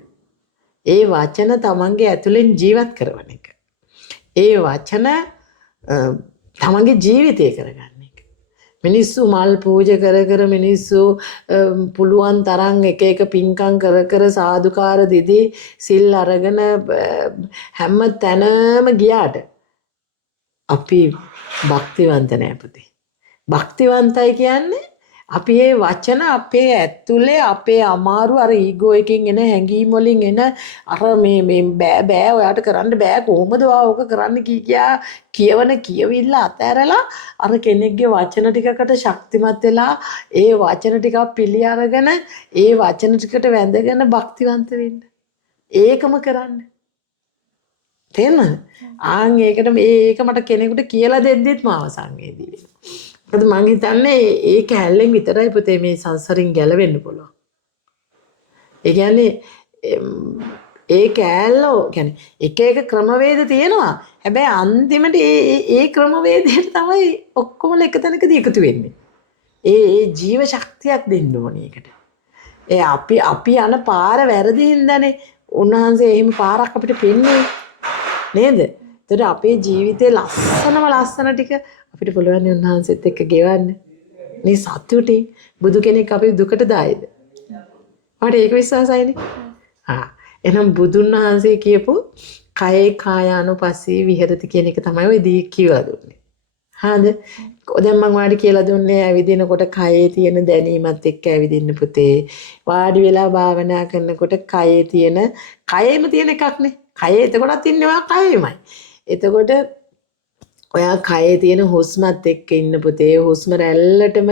ඒ වචන තමන්ගේ ඇතුලෙන් ජීවත් කරවන එක. ඒ වචන තමන්ගේ ජීවිතය කරගන්න එක. මිනිස්සු මල් පූජා කර මිනිස්සු පුළුවන් තරම් එක පින්කම් කර සාදුකාර දෙදී සිල් අරගෙන හැම තැනම ගියාට අපි භක්තිවන්ත නෑ පුතේ. භක්තිවන්තයි කියන්නේ අපි මේ වචන අපේ ඇතුලේ අපේ අමාරු අර ඊගෝ එකකින් එන හැඟීම් වලින් එන අර මේ බෑ ඔයාට කරන්න බෑ කොහොමද ඔක කරන්න කියා කියවන කියවිල්ල අතහැරලා අර කෙනෙක්ගේ වචන ටිකකට ශක්තිමත් වෙලා ඒ වචන ටිකක් පිළි අරගෙන ඒ වචන ටිකට වැඳගෙන භක්තිවන්ත වෙන්න. ඒකම කරන්න. තේරෙනවද? ඒකට මේක මට කෙනෙකුට කියලා දෙද්දිත් මාව සංවේදී වෙනවා. මොකද මං හිතන්නේ ඒ කැලෙන් විතරයි පුතේ මේ සංසාරින් ගැලවෙන්න පුළුවන්. ඒ කියන්නේ ඒ කැලෝ කියන්නේ එක ක්‍රමවේද තියෙනවා. හැබැයි අන්තිමට ඒ ක්‍රමවේදයට තමයි ඔක්කොම එක තැනකදී එකතු වෙන්නේ. ඒ ජීව ශක්තියක් දෙන්න ඕනේ ඒකට. ඒ අපි යන පාර වැරදි හින්දානේ උන්වහන්සේ එහෙම පාරක් අපිට පෙන්වන්නේ. නේද? ඒතර අපේ ජීවිතේ ලස්සන ටික අපිට පුළුවන් උන්වහන්සේත් එක්ක ගෙවන්න. මේ සතුටින් බුදු කෙනෙක් අපි දුකට දායිද? මට ඒක විශ්වාසයිනේ. එහෙනම් බුදුන් වහන්සේ කියපු කයේ කායානුපස්සී විහෙරති කියන එක තමයි ඔය දී කියලා දුන්නේ. හරිද? දැන් මම වාඩි කියලා දුන්නේ ඇවිදිනකොට කයේ තියෙන දැනීමත් එක්ක ඇවිදින්න පුතේ. වාඩි වෙලා භාවනා කරනකොට කයේ කයෙම තියෙන එකක්නේ. කයේ එතකොටත් ඉන්නේ ඔයා කයෙමයි. එතකොට ඔයා කයේ තියෙන හුස්මත් එක්ක ඉන්න පුතේ. හුස්ම රැල්ලටම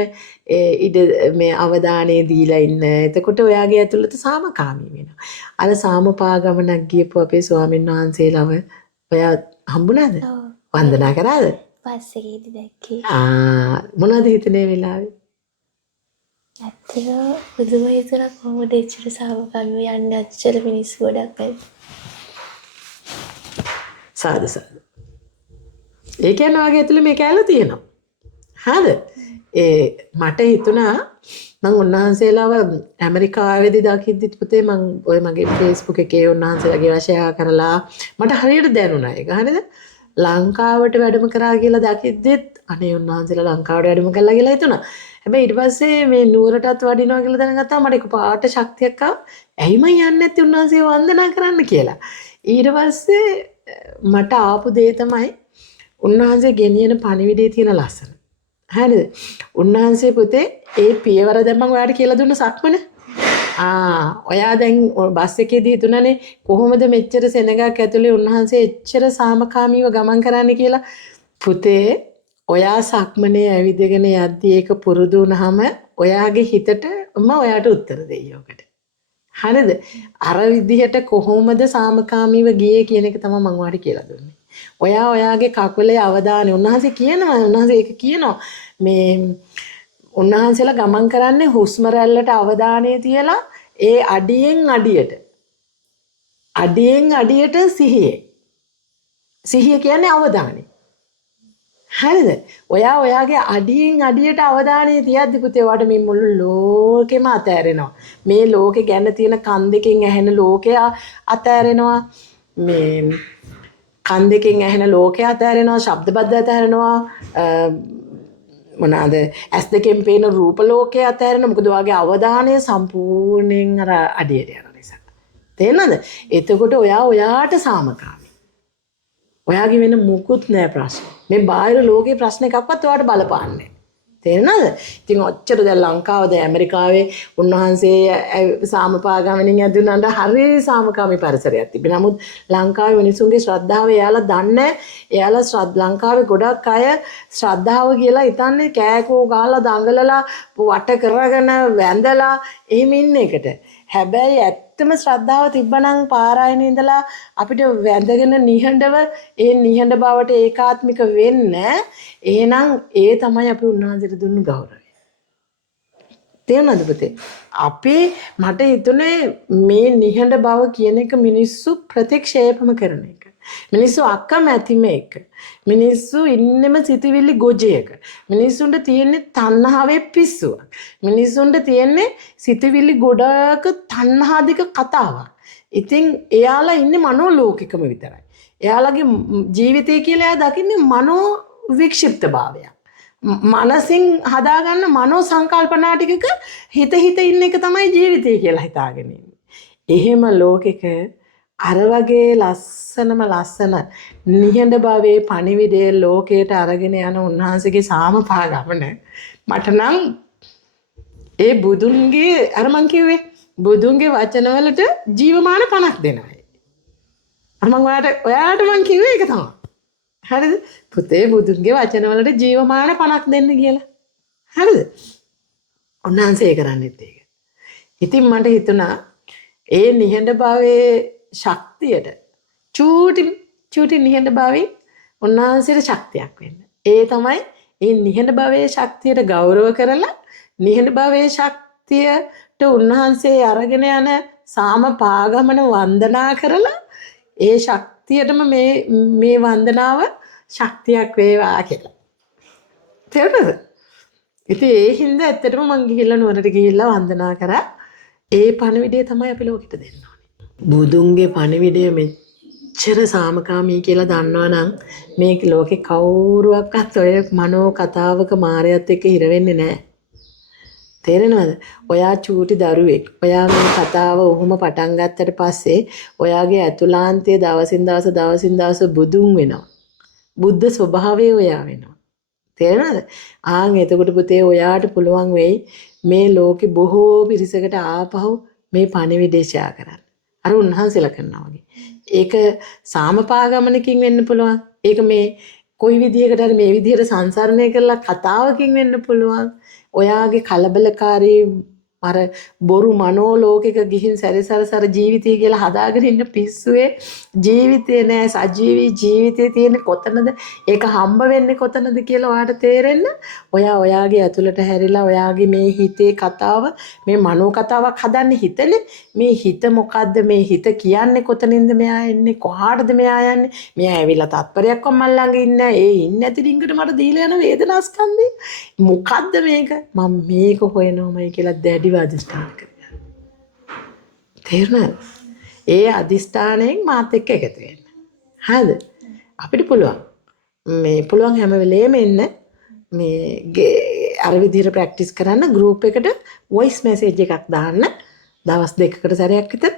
මේ අවධානය දීලා ඉන්න. එතකොට ඔයාගේ ඇතුළත සාමකාමී වෙනවා. අර සාමපා ගමනක් ගියපු අපේ ස්වාමීන් වහන්සේලව ඔයා හම්බුණාද? වන්දනා කරාද? පස්සේදී දැක්කේ. මොනවද හිතනේ වෙලාවේ? ඇත්තටම පුදුම හිතුණා කොහොමද එච්චර සාමකාමීව යන්නේ අච්චර මිනිස්සු ගොඩක් ඇයි. සාදු. ඒ කියන්නේ වගේ ඇතුලේ මේ කැලේ තියෙනවා. හරිද? මට හිතුණා මම උන්වහන්සේලාව ඇමරිකාවේදී දකිද්දිත් පුතේ මම ඔය මගේ Facebook එකේ උන්වහන්සේලාගේ වශයෙන් කරලා මට හරියට දැනුණා ඒක. හරිද? ලංකාවට වැඩම කරා කියලා දකිද්දිත් අනේ උන්වහන්සේලා ලංකාවට වැඩම කළා කියලා හිතුණා. හැබැයි ඊට පස්සේ මේ නුවරටත් වඩිනවා කියලා දැනගත්තා මට එකපාරට ශක්තියක් ආවා. ඇයිම යන්නේ නැති උන්වහන්සේ වන්දනා කරන්න කියලා. ඊට පස්සේ මට ආපු දේ තමයි උන්වහන්සේ ගෙනියන පණිවිඩයේ තියෙන ලස්සන. හරිද? උන්වහන්සේ පුතේ ඒ පියවර දැන් මම ඔයාලට කියලා දුන්න සක්මන. ඔයා දැන් බස් එකේදී හිතුණානේ කොහොමද මෙච්චර සෙනගක් ඇතුලේ උන්වහන්සේ එච්චර සාමකාමීව ගමන් කරන්නේ කියලා. පුතේ ඔයා සක්මනේ ඇවිදගෙන යද්දී ඒක පුරුදු වුණාම ඔයාගේ හිතට ඔයාට උත්තර දෙයි ඔකට. හරිද? අර විදිහට කොහොමද සාමකාමීව ගියේ කියන එක තමයි මම ඔයාලට කියලා දුන්නේ. ඔයාගේ කකුලේ අවධානය උන්වහන්සේ ඒක කියනවා මේ උන්වහන්සේලා ගමන් කරන්නේ හුස්ම රැල්ලට අවධානය තියලා ඒ අඩියෙන් අඩියට සිහිය කියන්නේ අවධානය. හරිද? ඔයාගේ අඩියෙන් අඩියට අවධානය තියද්දි පුතේ ඔයාට මේ මුළු ලෝකෙම අතෑරෙනවා. මේ ලෝකේ ගැන තියෙන කන් දෙකෙන් ඇහෙන ලෝකය අතෑරෙනවා. මේ කන් දෙකෙන් ඇහෙන ලෝකය අතෑරෙනවා, ශබ්ද බද්ද අතෑරෙනවා. මොනවාද ඇස් දෙකෙන් පේන රූප ලෝකය අතෑරෙනවා. මොකද ඔයාගේ අවධානය සම්පූර්ණයෙන් අර අඩියට යන නිසා. තේරෙනවද? එතකොට ඔයාට සාමකාමී. ඔයාගේ වෙන මුකුත් නෑ ප්‍රශ්න. මේ බාහිර ලෝකේ ප්‍රශ්න එකක්වත් ඔයාට බලපාන්නේ. තේරෙනවද? ඉතින් ඔච්චර දැන් ලංකාවද ඇමරිකාවේ උන්වහන්සේ සාමපාගමනින් ඇදුණාට හරි සාමකාමී පරිසරයක් තිබෙනවා. නමුත් ලංකාවේ මිනිසුන්ගේ ශ්‍රද්ධාව එයාලා දන්නේ. එයාලා ලංකාවේ ගොඩක් අය ශ්‍රද්ධාව කියලා හිතන්නේ කෑකෝ ගහලා දඟලලා වට කරගෙන වැඳලා එහෙම ඉන්න එකට. හැබැයි ඇත්තම ශ්‍රද්ධාව තිබ්බනම් පාරායනේ ඉඳලා අපිට වැඳගෙන නිහඬව ඒ නිහඬ බවට ඒකාත්මික වෙන්න එහෙනම් ඒ තමයි අපි උන්වහන්සේට දුන්නු ගෞරවය. තේරුණාද පුතේ? මට හිතුනේ මේ නිහඬ බව කියන එක මිනිස්සු ප්‍රතික්ෂේපම කරන එක. මිනිස්සු අකමැතිම එක. මිනිස්සු ඉන්නෙම සිතවිලි ගොජයක. මිනිස්සුන්ට තියෙන්නේ තණ්හාවේ පිස්සුවක්. මිනිස්සුන්ට තියෙන්නේ සිතවිලි ගොඩක තණ්හාදික කතාවක්. ඉතින් එයාලා ඉන්නේ මනෝ ලෝකිකම විතරයි. එයාලගේ ජීවිතය කියලා එයා දකින්නේ මනෝ වික්ෂිප්තභාවයක්. මනසින් හදාගන්න මනෝ සංකල්පනා ටිකක හිත ඉන්න එක තමයි ජීවිතය කියලා හිතාගෙන ඉන්නේ. එහෙම ලෝකෙක අර වගේ ලස්සන නිහඬ භාවයේ පණිවිඩයේ ලෝකයට අරගෙන යන උන්වහන්සේගේ සාමපාගමන මට නම් ඒ බුදුන්ගේ අර මං කිව්වේ බුදුන්ගේ වචනවලට ජීවමාන පණක් දෙනවා. අර මං ඔයාලට මං කිව්වේ ඒක තමයි. හරිද? පුතේ බුදුන්ගේ වචනවලට ජීවමාන පණක් දෙන්න කියලා. හරිද? උන්වහන්සේ කරන්නේත් ඒක. ඉතින් මට හිතුණා ඒ නිහඬ භාවයේ ශක්තියට චූටි නිහඬ භාවයෙන් උන්වහන්සේට ශක්තියක් වෙන්න. ඒ තමයි ඒ නිහඬ භාවයේ ශක්තියට ගෞරව කරලා නිහඬ භාවයේ ශක්තියට උන්වහන්සේ අරගෙන යන සාමපාගමන වන්දනා කරලා ඒ ශක්තියටම මේ වන්දනාව ශක්තියක් වේවා කියලා. තේරුණාද? ඉතින් ඒ හින්දා ඇත්තටම මං ගිහිල්ලා නුවරට ගිහිල්ලා වන්දනා කරා. ඒ පණිවිඩය තමයි අපි ලෝකෙට දෙන්න ඕනේ. බුදුන්ගේ පණිවිඩය මෙච්චර සාමකාමී කියලා දන්නවනම් මේ ලෝකේ කවුරුවක්වත් ඔය මනෝ කතාවක මායයත් එක්ක හිර වෙන්නේ නැහැ. තේරෙනවද? ඔයා චූටි දරුවෙක්. ඔයා මේ කතාව ඔහොම පටන් ගත්තට පස්සේ ඔයාගේ ඇතුළාන්තයේ දවසින් දවස බුදුන් වෙනවා. බුද්ධ ස්වභාවය ඔයා වෙනවා. තේරෙනවද? එතකොට පුතේ ඔයාට පුළුවන් වෙයි මේ ලෝකේ බොහෝ පිරිසකට ආපහු මේ පණිවිඩය ෂෙයා කරන්න. අර උන්වහන්සේලා කරනවා වගේ. ඒක සාමපාගමනකින් වෙන්න පුළුවන්. ඒක මේ කොයි විදිහකට හරි මේ විදිහට සංසරණය කරලා කතාවකින් වෙන්න පුළුවන්. ඔයාගේ කලබලකාරී අර බොරු මනෝ ලෝකෙක ගිහින් සැරිසරසර ජීවිතය කියලා හදාගෙන ඉන්න පිස්සුවේ ජීවිතේ නෑ සජීවී ජීවිතේ තියෙන්නේ කොතනද? ඒක හම්බ වෙන්නේ කොතනද කියලා ඔයාට තේරෙන්න ඔයාගේ ඇතුළට හැරිලා ඔයාගේ මේ හිතේ කතාව මේ මනෝ කතාවක් හදන්න හිතනේ. මේ හිත මොකද්ද? මේ හිත කියන්නේ කොතනින්ද මෙයා එන්නේ? කොහාටද මෙයා යන්නේ? මෙයා ඇවිල්ලා තත්පරයක් මල් ළඟ ඉන්නේ. ඒ ඉන්නේ නැති ඩිංගට මට දීලා යන වේදනාස්කන්ධය මොකද්ද මේක? මම මේක හොයනවාමයි කියලා දැඩිව අධිෂ්ඨාන කරනවා. තේරුණාද? ඒ අධිෂ්ඨානයෙන් මාත් එක්ක එකතු වෙන්න. හරිද? අපිට පුළුවන් හැම වෙලේම එන්න මේ අර විදිහට ප්‍රැක්ටිස් කරන්න ගෲප් එකට වොයිස් මැසේජ් එකක් දාන්න දවස් දෙකකට සැරයක් විතර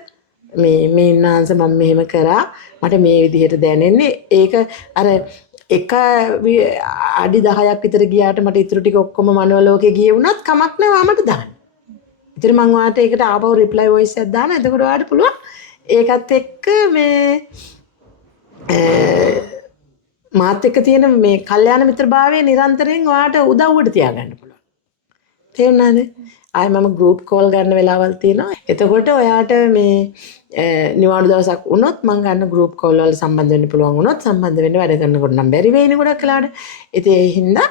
මේ ඉන්නාන්ස මම මෙහෙම කරා මට මේ විදිහට දැනෙන්නේ ඒක අර එක අඩි 10ක් විතර ගියාට මට ඉතුරු ටික ඔක්කොම මනෝලෝකේ ගියේ වුණත් කමක් නැහැ මට දාන්න. ඉතින් මම ඔයාලට ඒකට ආපහු රිප්ලයි වොයිස් එකක් දාන්න. එතකොට ඔයාලට පුළුවන් ඒකත් එක්ක මේ මාත් එක්ක තියෙන මේ කල්යාණ මිත්‍රභාවයේ නිරන්තරයෙන් ඔයාලට උදව්වට තියාගන්න පුළුවන්. තේරුණාද? ආයෙ මම ගෲප් කෝල් ගන්න වෙලාවල් තියෙනවා. එතකොට ඔයාලට මේ නිවාඩු දවසක් වුණොත් මම ගන්න ගෲප් කෝල් වල සම්බන්ධ වෙන්න පුළුවන් වුණොත් සම්බන්ධ වෙන්න වැඩ කරනකොට නම් බැරි වෙයිනේ ගොඩක් වෙලාවට. ඉතින් ඒ හින්දා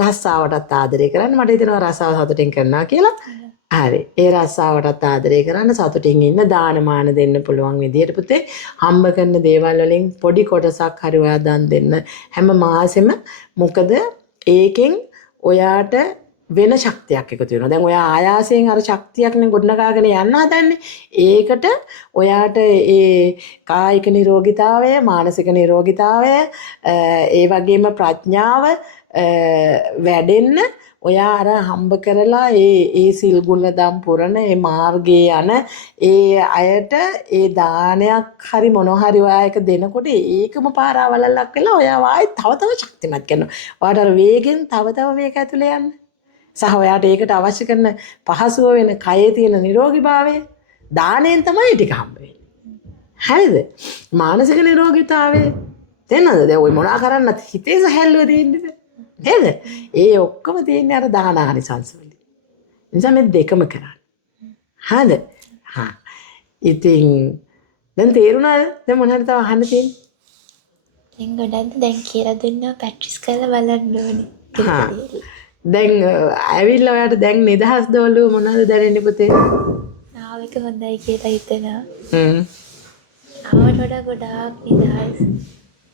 රස්සාවටත් ආදරය කරන්න මට හිතෙනවා රස්සාව සතුටින් කරනවා කියලා. හරි. ඒ රස්සාවටත් ආදරය කරන්න සතුටින් ඉන්න දානමාන දෙන්න පුළුවන් විදියට පුතේ හම්බ කරන දේවල් වලින් පොඩි කොටසක් හරි ඔයා දන් දෙන්න හැම මාසෙම මොකද ඒකෙන් ඔයාට වෙන ශක්තියක් එකතු වෙනවා. දැන් ඔයා ආයාසයෙන් අර ශක්තියක්නේ ගොඩනගාගෙන යන්න හදන්නේ. ඒකට ඔයාට ඒ කායික නිරෝගීතාවය, මානසික නිරෝගීතාවය, ඒ වගේම ප්‍රඥාව වැඩෙන්න ඔයා අර හම්බ කරලා ඒ සිල් ගුණ දම් පුරන ඒ මාර්ගයේ යන ඒ අයට ඒ දානයක් හරි මොනවා හරි ඔයා එක දෙනකොට ඒකම පාරාවලල්ලක් වෙලා ඔයා වායි තව තව ශක්තිමත් කරනවා. ඔයාට අර වේගෙන් තව තව මේක ඇතුලේ යන්න. සහ ඔයාට ඒකට අවශ්‍ය කරන පහසුව වෙන කයේ තියෙන නිරෝගීභාවය දාණයෙන් තමයි ටික හම්බ වෙන්නේ. හරිද? මානසික නිරෝගීතාවය තේනද? දැන් ඔය මොනවා කරන්නත් හිතේ සැහැල්ලුව තියෙන්නේ. නේද? ඒ ඔක්කොම තියෙන්නේ අර දානානිසංස වලින්. නිසා මේ දෙකම කරන්න. හරිද? හා. ඉතින් දැන් තේරුණාද? දැන් මොනවද තව අහන්න තියෙන්නේ? දැන් ගොඩක්ද දැන් කියලා දුන්නා ප්‍රැක්ටිස් කරලා බලන්න ඕනේ. හා. දැන් ඇවිල්ලා ඔයාට දැන් නිදහස් දවලු මොනවද දැනෙන්නේ පුතේ? ආවෙක හොඳයි කියලා හිතෙනවා. හ්ම්. ආවට වඩා ගොඩාක් නිදහස්.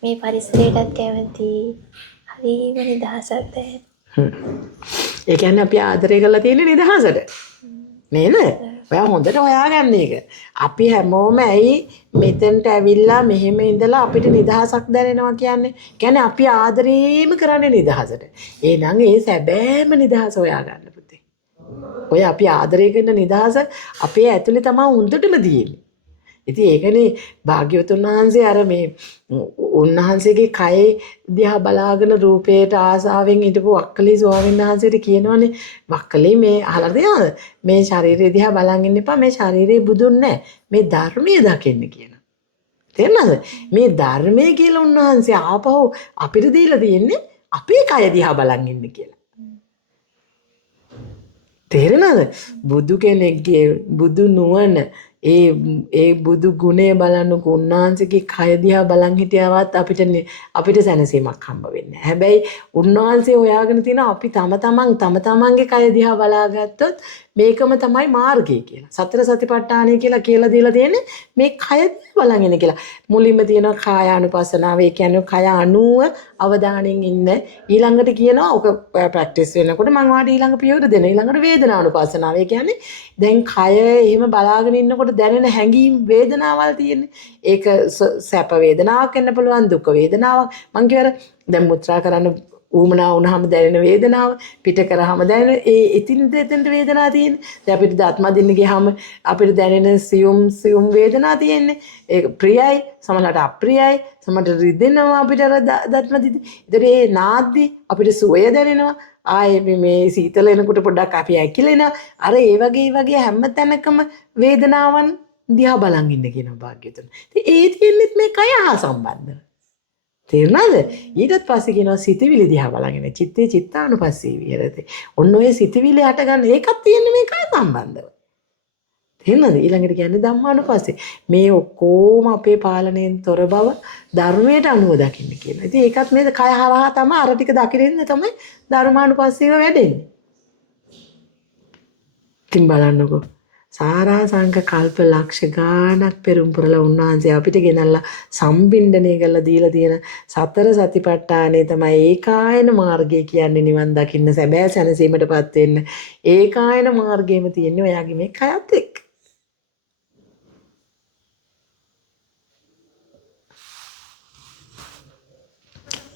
මේ පරිසරයටත් කැමති. හරිම නිදහසක් දැනෙන. ඒ කියන්නේ අපි ආදරය කරලා තියෙන නිදහසට. නේද? ඔයා හොඳට හොයාගන්න ඒක. අපි හැමෝම ඇයි මෙතෙන්ට ඇවිල්ලා මෙහෙම ඉඳලා අපිට නිදහසක් දැනෙනවා කියන්නේ? කියන්නේ අපි ආදරේම කරන්නේ නිදහසට. එහෙනම් ඒ සැබෑම නිදහස හොයාගන්න පුතේ. ඔය අපි ආදරය කරන නිදහස අපේ ඇතුලේ තමයි හොඳටම තියෙන්නේ. ඉතින් ඒකනේ භාග්‍යවතුන් වහන්සේ අර මේ උන්වහන්සේගේ කයේ දිහා බලාගෙන රූපයට ආසාවෙන් හිටපු වක්කලී ස්වාමීන් වහන්සේට කියනවනේ වක්කලී මේ අහලා තියනද මේ ශරීරය දිහා බලන් ඉන්න එපා මේ ශරීරේ බුදුන් නැහැ මේ ධර්මයේ දකින්න කියනවා. තේරෙනවද? මේ ධර්මයේ කියලා උන්වහන්සේ ආපහු අපිට දීලා තියෙන්නේ අපේ කය දිහා බලන් ඉන්න කියලා. තේරෙනවද? බුදු කෙනෙක්ගේ බුදු නුවණ ඒ බුදු ගුණය බලන්න උන්වහන්සේගේ කය දිහා බලන් හිටියවත් අපිට සැනසීමක් හම්බ වෙන්නේ නැහැ. හැබැයි උන්වහන්සේ හොයාගෙන තියෙන අපි තම තමන්ගේ කය දිහා බලාගත්තොත් මේකම තමයි මාර්ගය කියලා. සතර සතිපට්ඨානය කියලා දීලා තියෙන්නේ මේ කය බලන් ඉන්න කියලා. මුලින්ම තියෙනවා කායානුපස්සනාව. ඒ කියන්නේ කය අනුව අවධානයෙන් ඉන්න. ඊළඟට කියනවා ඔක ප්‍රැක්ටිස් වෙනකොට මම වාඩි ඊළඟ පියවර දෙන. ඊළඟට වේදනානුපස්සනාව. ඒ කියන්නේ දැන් කය එහෙම බලාගෙන ඉන්නකොට දැනෙන හැඟීම් වේදනාවල් තියෙන්නේ. ඒක සැප වේදනාවක් වෙන්න පුළුවන්, දුක වේදනාවක්. මං කියවර දැන් මුත්‍රා කරන්න ඌමනා වුණාම දැනෙන වේදනාව, පිට කරාම දැනෙන ඒ එතෙන්ට වේදනාව තියෙන්නේ. දැන් අපිට දත් මදින්න ගියාම අපිට දැනෙන සියුම් වේදනාව තියෙන්නේ. ඒක ප්‍රියයි, සමහරවිට අප්‍රියයි, සමහරවිට රිදෙනවා අපිට අර දත් මදින්න. ඒතර ඒ නාද්දි අපිට සුවය දැනෙනවා. ආයේ මේ සීතල එනකොට පොඩ්ඩක් අපි ඇකිලෙනවා. අර ඒ වගේ හැම තැනකම වේදනාවන් දිහා බලන් ඉන්න කියනවා භාග්‍යතුන්. ඉතින් ඒ තියෙන්නේ මේ කය හා සම්බන්ධව. තේරුණාද? ඊටත් පස්සේ කියනවා සිතවිලි දිහා බලගෙන චිත්තේ චිත්තානුපස්සී විහෙරති. ඔන්න ඔය සිතවිලි හට ගන්න ඒකත් තියෙන්නේ මේ කය සම්බන්ධව. තේරුණාද? ඊළඟට කියන්නේ ධම්මානුපස්සී. මේ ඔක්කොම අපේ පාලනයෙන් තොර බව ධර්මයට අනුව දකින්න කියනවා. ඉතින් ඒකත් මේ කය හරහා තමයි අර ටික දකින්න තමයි ධර්මානුපස්සීව වැඩෙන්නේ. ඉතින් බලන්නකෝ. සාරා සංක කල්ප ලක්ෂ ගාණක් පෙරම් පුරලා උන්වහන්සේ අපිට ගෙනල්ලා සම්බින්දණය කරලා දීලා තියෙන සතර සතිපට්ඨානේ තමයි ඒකායන මාර්ගය කියන්නේ නිවන් දකින්න සැබෑ සැනසීමටපත් වෙන්න ඒකායන මාර්ගයේම තියෙන්නේ ඔයාගේ මේ කයත් එක්ක.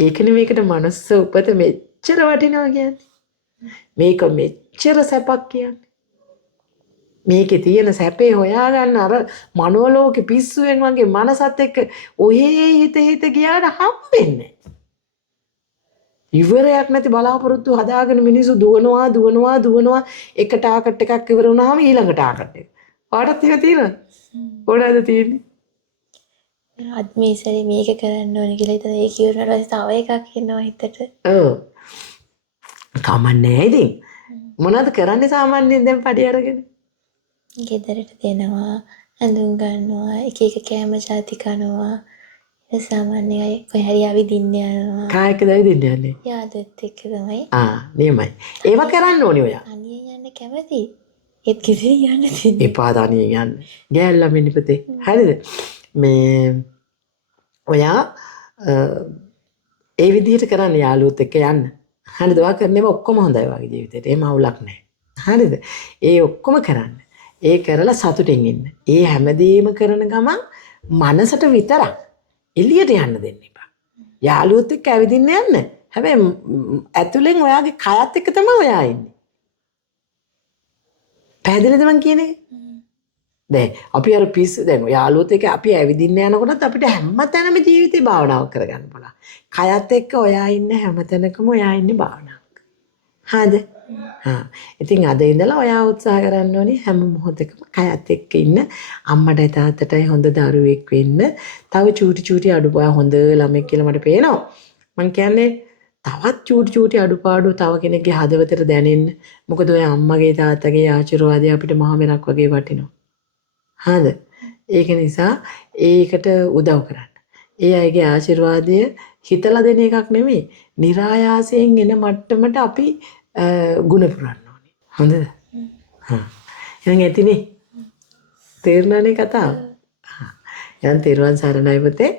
ඒකනේ මේකට මනස උපත මෙච්චර වටිනවා කියන්නේ. මේක මෙච්චර සැපක් කියන්නේ. මේකේ තියෙන සැපේ හොයාගන්න අර මනෝලෝකෙ පිස්සුවෙන් වගේ මනසත් එක්ක ඔහේ හිත ගියාට හම්බෙන්නේ. ඉවරයක් නැති බලාපොරොත්තු හදාගෙන මිනිස්සු දුවනවා එක ටාකට් එකක් ඉවර වුණාම ඊළඟ ටාකට් එක. ඔයාටත් එහෙම තියෙනවද? ඕනෑද තියෙන්නේ? අද්මීසරි මේක කරන්න ඕනේ කියලා හිතලා ඒක ඉවරනට පස්සේ තව එකක් එනවා හිතට. ඔව්. කමන්නේ ඉතින්. මොනවද කරන්නේ සාමාන්‍යයෙන් දැන් පඩි අරගෙන? ගෙදරට දෙනවා, ඇඳුම් ගන්නවා, එක කෑම ජාති කනවා. ඒ සාමාන්‍යයි කොහේ හරි ආවිදින්න යනවා. කායකද ඇවිදින්න යන්නේ? යාළුවෙක් එක්ක තමයි. නියමයි. ඒව කරන්න ඕනේ ඔයා. අනියෙන් යන්න කැමති. ඒත් කිසි යන්න දෙන්නේ. එපා තනිය යන්න. ගෑල්ලා මිනි පුතේ. හරිද? මේ ඔයා ඒ විදිහට කරන්න යාළුවොත් එක්ක යන්න. හරිද? ඔයා කරන්නේ ඔක්කොම හොඳයි වගේ ජීවිතේට. එහෙම අවුලක් නැහැ. හරිද? ඒ ඔක්කොම කරන්න. ඒ කරලා සතුටින් ඉන්න. ඒ හැමදේම කරන ගමන් මනසට විතරක් එළියට යන්න දෙන්න එපා. යාළුවොත් එක්ක ඇවිදින්න යන්න. හැබැයි ඇතුලෙන් ඔයාගේ කයත් එක්ක තමයි ඔයා ඉන්නේ. පැහැදිලිද මං කියන්නේ? දැන් අපි අර පිස්සු දැන් යාළුවොත් එක්ක අපි ඇවිදින්න යනකොටත් අපිට හැමතැනම ජීවිතේ භාවනාවක් කරගන්න පුළුවන්. කයත් එක්ක ඔයා ඉන්න හැමතැනකම ඔයා ඉන්නේ භාවනාවක්. හරිද? ඉතින් අද ඉඳලා ඔයා උත්සාහ කරන්න ඕනේ හැම මොහොතකම කයත් එක්ක ඉන්න අම්මටයි තාත්තටයි හොඳ දරුවෙක් වෙන්න. තව චූටි අඩුපාඩු හොඳ ළමෙක් කියලා මට පේනවා. මං කියන්නේ තවත් චූටි අඩුපාඩු තව කෙනෙක්ගේ හදවතට දැනෙන්න. මොකද ඔය අම්මගේ තාත්තගේ ආශිර්වාදය අපිට මහ වෙනක් වගේ වටිනවා. හරිද? ඒක නිසා ඒකට උදව් කරන්න. ඒ අයගේ ආශිර්වාදය හිතලා දෙන එකක් නෙමෙයි. નિરાයාසයෙන් එන මට්ටමට අපි ගුණ පුරන්න ඕනේ. හොඳද? එහෙනම් ඇතිනේ. තේරුණානේ කතාව? හා. එහෙනම් තෙරුවන් සරණයි පුතේ.